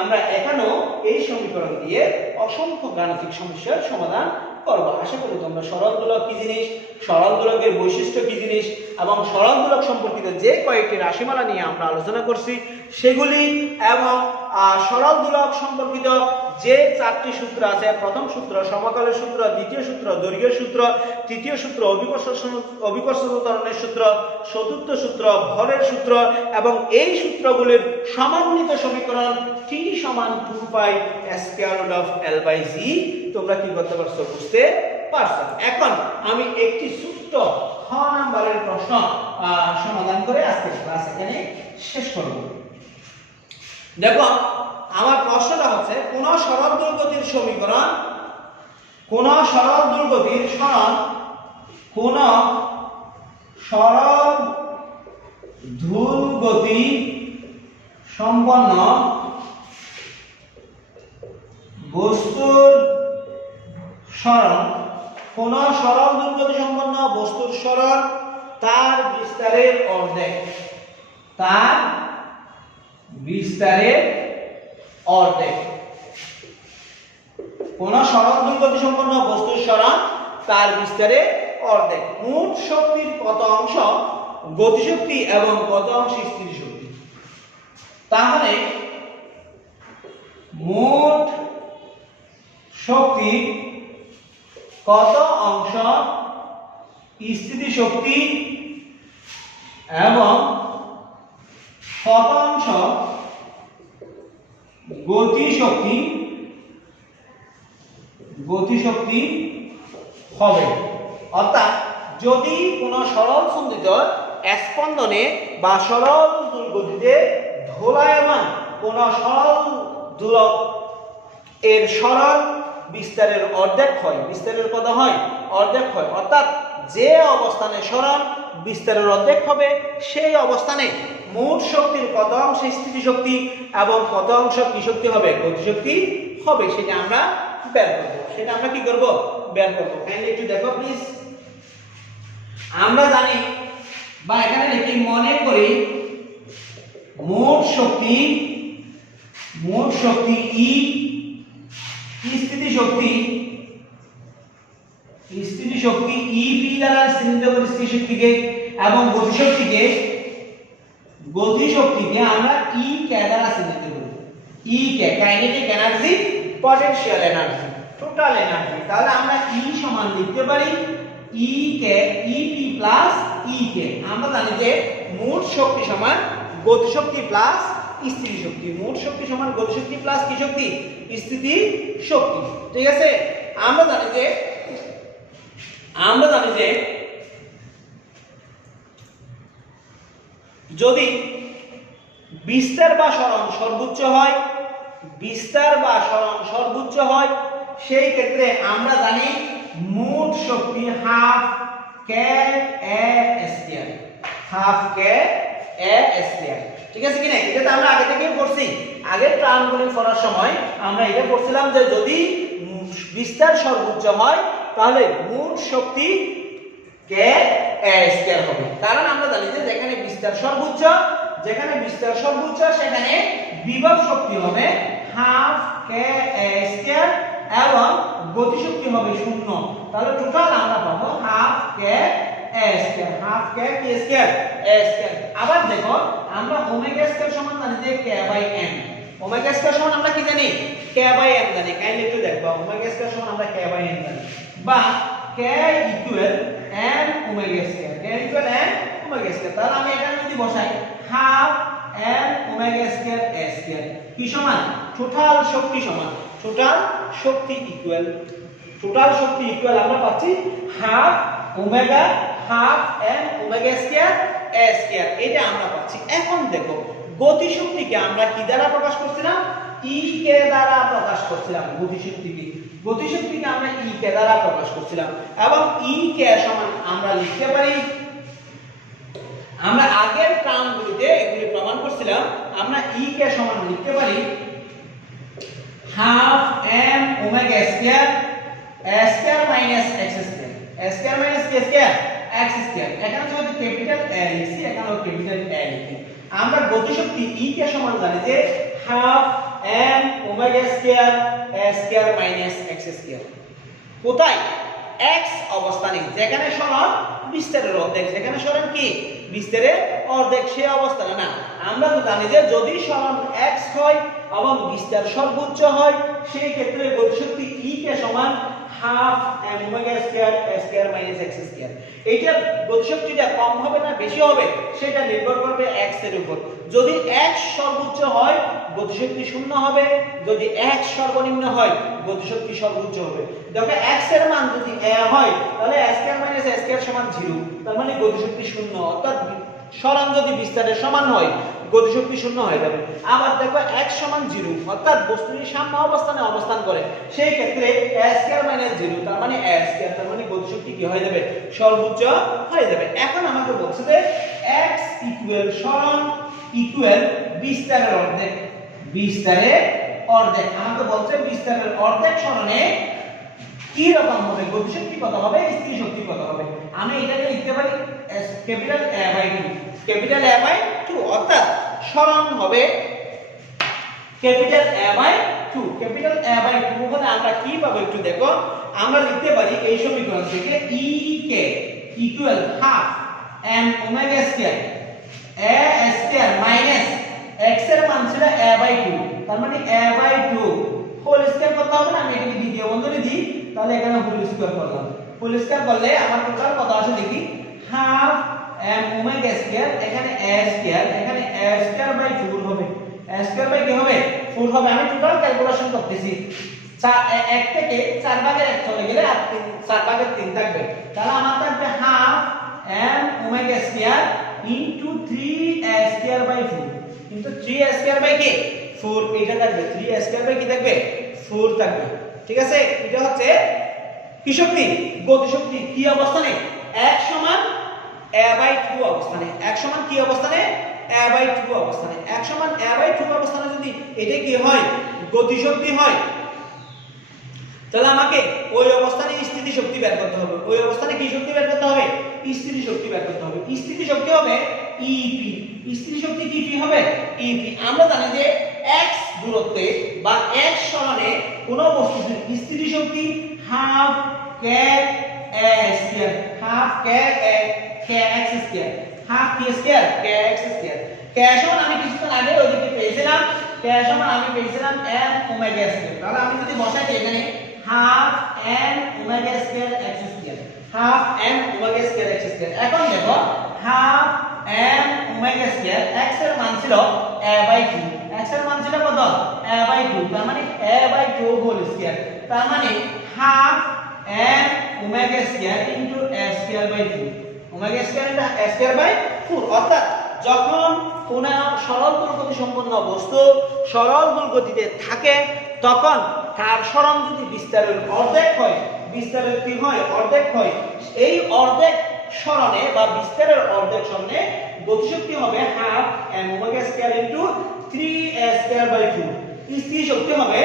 আমরা এখানেও এই সমীকরণ দিয়ে অসংখ্য গাণিতিক সমস্যার সমাধান করব। আশা করি তোমরা সরল দোলক কি জিনিস, সরল দোলকের বৈশিষ্ট্য কি জিনিস এবং সরল দোলক সম্পর্কিত যে কয়েকটি রাশিমালা নিয়ে আমরা আলোচনা করছি সেগুলি এবং সরল দোলক সম্পর্কিত যে 4টি সূত্র আছে, প্রথম সূত্র সমকালের সূত্র, দ্বিতীয় সূত্র দৈর্ঘ্যের সূত্র, তৃতীয় সূত্র অভিকর্ষজ ত্বরণের সূত্র, চতুর্থ সূত্র ভরের সূত্র এবং এই সূত্রগুলির সমন্বিত সমীকরণ T = 2 pi square root of L/G তোমরা কি করতে পারছো, বুঝতে পারছো। এখন আমি একটি ছোট্ট খ নাম্বারের প্রশ্ন সমাধান করে আজকের ক্লাস এখানে শেষ করব। দেখো আমার প্রশ্নটা হচ্ছে কোন সরল দোলগতির সমীকরণ, কোন সরল দোলগতির সরণ, কোন সরল ধ্রুবগতি সম্পন্ন বস্তুর সরণ, কোন সরল ধ্রুবগতি সম্পন্ন বস্তুর সরণ তার বিস্তারের অর্ধেক, তার বিস্তারের অর্ধেক। কোন সরল ধ্রুবগতি সম্পন্ন বস্তুর সরণ তার বিস্তারের অর্ধেক। মোট শক্তির কত অংশ গতিশক্তি এবং কত অংশ স্থিতি শক্তি? তাহলে মোট শক্তি কত অংশ স্থিতি শক্তি এবং কত অংশ গতিশক্তি হবে। অর্থাৎ যদি কোন সরল সন্দিগ্ধ স্পন্দনে বা সরল গতিতে দোলায়মান কোন সরল দোলক এর সরল বিস্তারের অর্ধেক হয়, বিস্তারের কত হয়, অর্ধেক হয়, অর্থাৎ যে অবস্থানে সরল বিস্তারের অর্ধেক হবে সেই অবস্থানে মোট শক্তির কত অংশ স্থিতি শক্তি এবং কত অংশ কি শক্তি হবে, গতিশক্তি হবে, সেটা আমরা বের করব। সেটা আমরা কি করব, বের করব। কাইন্ডলি একটু দেখো প্লিজ। আমরা জানি বা এখানে লিখি, মনে করি মোট শক্তি ই, স্থিতি শক্তি ই পি দ্বারা চিহ্নিত করি স্থিতি শক্তিকে, এবং গতিশক্তিকে আমরা ই কে দ্বারা চিহ্নিত করি। ই কে kinetic energy, potential energy, total energy. তাহলে আমরা ই সমান লিখতে পারি ই কে ই পি প্লাস ই কে। আমরা জানি যে মোট শক্তি সমান গতিশক্তি প্লাস স্থিতি শক্তি, মোট শক্তি সমান গতিশক্তি প্লাস কি শক্তি, স্থিতি শক্তি। ঠিক আছে, আমরা জানি যে যদি বিস্তার বা সরণ সর্বোচ্চ হয়, সেই ক্ষেত্রে আমরা জানি মোট শক্তি হাফ কে এ স্কয়ার, হাফ কে এ স্কয়ার। ঠিক আছে কিনা? এটা তো আমরা আগে থেকেই পড়ছি, আগের টার্মগুলি পড়ার সময় আমরা এটা পড়ছিলাম যে যদি বিস্তার সর্বোচ্চ হয় তাহলে মোট শক্তি কে এ স্কয়ার হবে। কারণ আমরা জানি যে যেখানে বিস্তার সর্বোচ্চ সেখানে বিভব শক্তি হবে হাফ কে এ স্কয়ার এবং গতিশক্তি হবে 0। তাহলে টোটাল আমরা পাবো হাফ কে এ স্কয়ার, হাফ কে কি স্কয়ার এ স্কয়ার। আবার দেখো আমরা ওমেগা স্কয়ার সমান জানি যে কে বাই এম, ওমেগা স্কয়ার সমান আমরা কি জানি, কে বাই এম জানি। কাইন্ডলি একটু দেখো, ওমেগা স্কয়ার সমান আমরা কে বাই এম জানি, বা K equal M omega square, K equal M omega square. তাহলে আমি এখানে যদি বসাই half M omega square A square কি সমান, টোটাল শক্তি সমান, টোটাল শক্তি ইকুয়াল আমরা পাচ্ছি half omega half M omega square A square, এটা আমরা পাচ্ছি। এখন দেখো গতিশক্তিকে আমরা কি দ্বারা প্রকাশ করছিলাম, ই কে দ্বারা প্রকাশ করছিলাম। গতিশক্তিকে আমরা ই কে দ্বারা প্রকাশ করছিলাম এবং ই কে সমান আমরা লিখতে পারি, আমরা আগের টার্মগুলিতে এগুলি প্রমাণ করছিলাম, আমরা ই কে সমান লিখতে পারি half M omega square square minus x square square minus K square X square. এখানে যদি ক্যাপিটাল এ লিখছি এখানেও ক্যাপিটাল এ লিখি। আমরা গতিশক্তি ই কে সমান জানি যে half M omega square square minus x square. কোথায়? এক্স অবস্থানে, যেখানে সরণ বিস্তারের অর্ধেক, যেখানে সরণ কি বিস্তারের অর্ধেক, সেই অবস্থানে না। আমরা তো জানি যে যদি সরণ এক্স হয় এবং বিস্তার সর্বোচ্চ হয় সেই ক্ষেত্রে গতিশক্তি ই কে সমান half M omega square square minus x square. এইটা গতিশক্তিটা কম হবে না বেশি হবে সেটা নির্ভর করবে এক্স এর উপর। যদি এক্স সর্বোচ্চ হয় গতিশক্তি শূন্য হবে, যদি এক্স সর্বনিম্ন হয় গতিশক্তি সর্বোচ্চ হবে। দেখো এক্স এর মান যদি এ হয় তাহলে এ স্কয়ার মাইনাস এ স্কয়ার সমান 0, তার মানে গতিশক্তি শূন্য। অর্থাৎ সরণ যদি বিস্তারের সমান হয় গতিশক্তি শূন্য হয়ে যাবে। আবার দেখো x সমান 0 অর্থাৎ বস্তুটি সাম্য অবস্থানে অবস্থান করে, সেই ক্ষেত্রে a স্কয়ার মাইনাস 0 তার মানে a স্কয়ার, তার মানে গতিশক্তি কি হয়ে যাবে সর্বোচ্চ হয়ে যাবে। এখন আমাকে বলছে যে x ইকুয়াল সরণ ইকুয়াল বিস্তারের অর্ধেক, বিস্তারের অর্ধেক। আমাকে বলছে বিস্তারের অর্ধেক সরণে কি রকম হবে, গতিশক্তি কত হবে, স্থির শক্তি কত হবে। আমি এটাকে লিখতে পারি capital A by 2, capital A by 2 অর্থাৎ সরণ হবে capital A by 2, capital A by 2 হলে আমরা কি পাবো একটু দেখো। আমরা লিখতে পারি এই সমীকরণ থেকে E K equal half m omega square a square minus x এর মান ছিল A বাই 2, তার মানে A বাই 2 হোল স্কয়ার করতে হবে না। আমি এটাকে দ্বিতীয় বন্ধনী দিই, তাহলে এখানে হোল স্কয়ার করলাম। হোল স্কয়ার করলে আমার টোটাল কত আসে দেখি, হাফ m ওমেগা স্কয়ার, এখানে a স্কয়ার, এখানে a স্কয়ার বাই 4 হবে। a স্কয়ার বাই কি হবে 4 হবে। আমি টোটাল ক্যালকুলেশন করতেছি, 1 থেকে 4 ভাগের 1 চলে গেলে আর 4 ভাগের 3 থাকবে, তাহলে আমার থাকবে half m omega square into 3a square by 4 কিন্তু 3a স্কয়ার বাই কি 4 এটা থাকবে, 3a স্কয়ার বাই কি থাকবে 4 থাকবে। ঠিক আছে, এটা হচ্ছে কি শক্তি, গতিশক্তি। কি অবস্থানে, x সমান a বাই 2 অবস্থানে, x সমান কি অবস্থানে a বাই 2 অবস্থানে, x সমান a বাই 2 অবস্থানে যদি এটা কি হয় গতিশক্তি হয়, তাহলে আমাকে ওই অবস্থানে স্থিতি শক্তি বের করতে হবে। ওই অবস্থানে কি শক্তি বের করতে হবে, স্থিতি শক্তি বের করতে হবে। স্থিতি শক্তি হবে EP, স্থিতি শক্তি কি হবে EP। আমরা জানি যে x দূরত্বে বা x সরণে কোন বস্তুর স্থিতি শক্তি half k a square, half k x square, half k square k x square. k সমান আমি কিছুক্ষণ আগে ওইদিকে পেয়েছিলাম, k সমান আমি পেয়েছিলাম m ওমেগা স্কয়ার। তাহলে আমি যদি বসাই দিই এখানে half m omega square x square, half m omega square x square. এখন দেখো half m omega square x এর মান ছিল a বাই 2, x এর মান ছিল কত a বাই 2, তার মানে a বাই 2 হোল স্কয়ার, তার মানে half m omega square into a square by 2, omega square into a square by 4। অর্থাৎ যখন কোন সরল দূর গতি সম্পন্ন বস্তু সরল দূর গতিতে থাকে তখন তার সরণ যদি বিস্তারের অর্ধেক হয়, বিস্তারের কি হয় অর্ধেক হয়, এই অর্ধেক সরণে বা বিস্তারের অর্ধেক সরণে গতিশক্তি হবে half m omega square into 3a square by 2। স্থির শক্তি হবে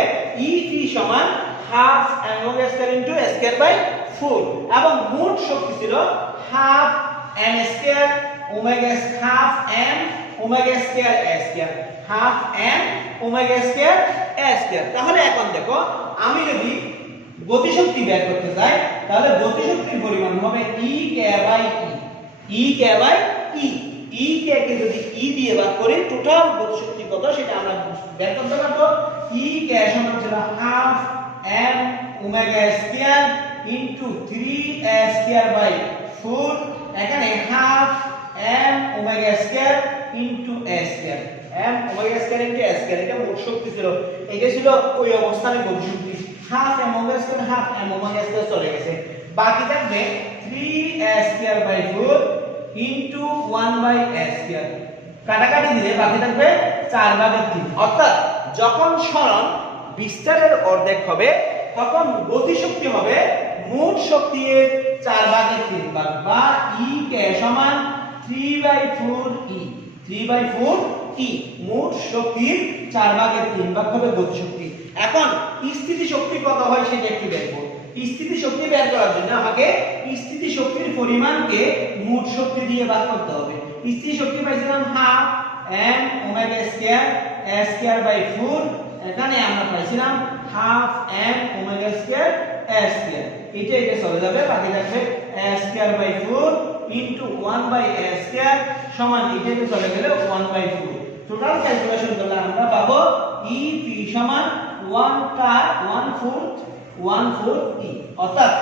EP সমান half m omega square into a square by 4 এবং মোট শক্তি ছিল half m square omega half m omega square a square, half m omega square a square. তাহলে এখন দেখো আমি যদি গতিশক্তি বের করতে চাই তাহলে গতিশক্তির পরিমাণ হবে E k by E, E k by E। E k কে যদি E দিয়ে ভাগ করি টোটাল গতিশক্তি কত সেটা আমরা বের করতে পারবো। E k সমান ছিল half m omega square into 3a square by 4, এখানে half m omega square into a square, m omega square into a square. এটা মোট শক্তি ছিল, এটা ছিল ওই অবস্থানে গতিশক্তি। Half m omega square half m omega square চলে গেছে, বাকি থাকবে 3a square by 4 into 1 by a square. কাটাকাটি দিলে বাকি থাকবে 4 ভাগের 3। অর্থাৎ যখন সরণ বিস্তারের অর্ধেক হবে তখন গতিশক্তি হবে মোট শক্তির 4 ভাগের 3 ভাগ, বা E k সমান 3/4 E, 3/4 কি মোট শক্তির 4/3 হবে গতিশক্তি। এখন স্থিতি শক্তি কত হয় সেটা একটু দেখবো। স্থিতি শক্তি বের করার জন্য আমাকে স্থিতি শক্তির পরিমাণকে মোট শক্তি দিয়ে ভাগ করতে হবে। স্থিতি শক্তি পাইছিলাম half m omega square a square by 4, এখানে আমরা পাইছিলাম half m omega square a square, এটা চলে যাবে, বাকি থাকবে a square by 4 into 1 by a square সমান এটা চলে গেলে 1/4। টোটাল ক্যালকুলেশন করলে আমরা পাবো EP সমান 1/4 E, অর্থাৎ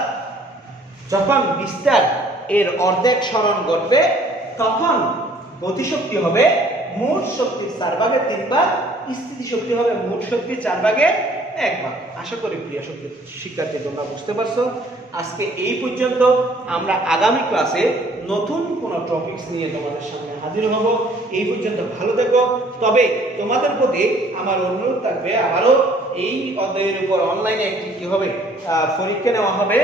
যখন বিস্তার এর অর্ধেক সরণ ঘটবে তখন গতিশক্তি হবে মোট শক্তির 4/3, স্থিতি শক্তি হবে মোট শক্তির 4/1। আশা করি প্রিয় শিক্ষার্থী তোমরা বুঝতে পারছো। আজকে এই পর্যন্ত, আমরা আগামী ক্লাসে নতুন কোনো টপিকস নিয়ে তোমাদের সামনে হাজির হব। এই পর্যন্ত ভালো থেকো। তবে তোমাদের প্রতি আমার অনুরোধ থাকবে, আবারও এই অধ্যায়ের উপর অনলাইনে একটি কি হবে পরীক্ষা নেওয়া হবে।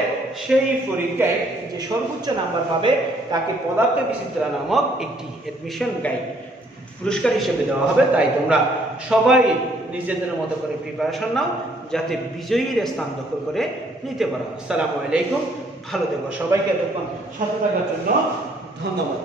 সেই পরীক্ষায় যে সর্বোচ্চ নাম্বার পাবে তাকে পদার্থ বিচিত্রা নামক একটি অ্যাডমিশন গাইড পুরস্কার হিসেবে দেওয়া হবে। তাই তোমরা সবাই নিজেদের মতো করে প্রিপারেশন নাও যাতে বিজয়ীর স্থান দখল করে নিতে পারো। আসসালামু আলাইকুম, ভালো থেকো। সবাইকে এতক্ষণ সাথে থাকার জন্য ধন্যবাদ।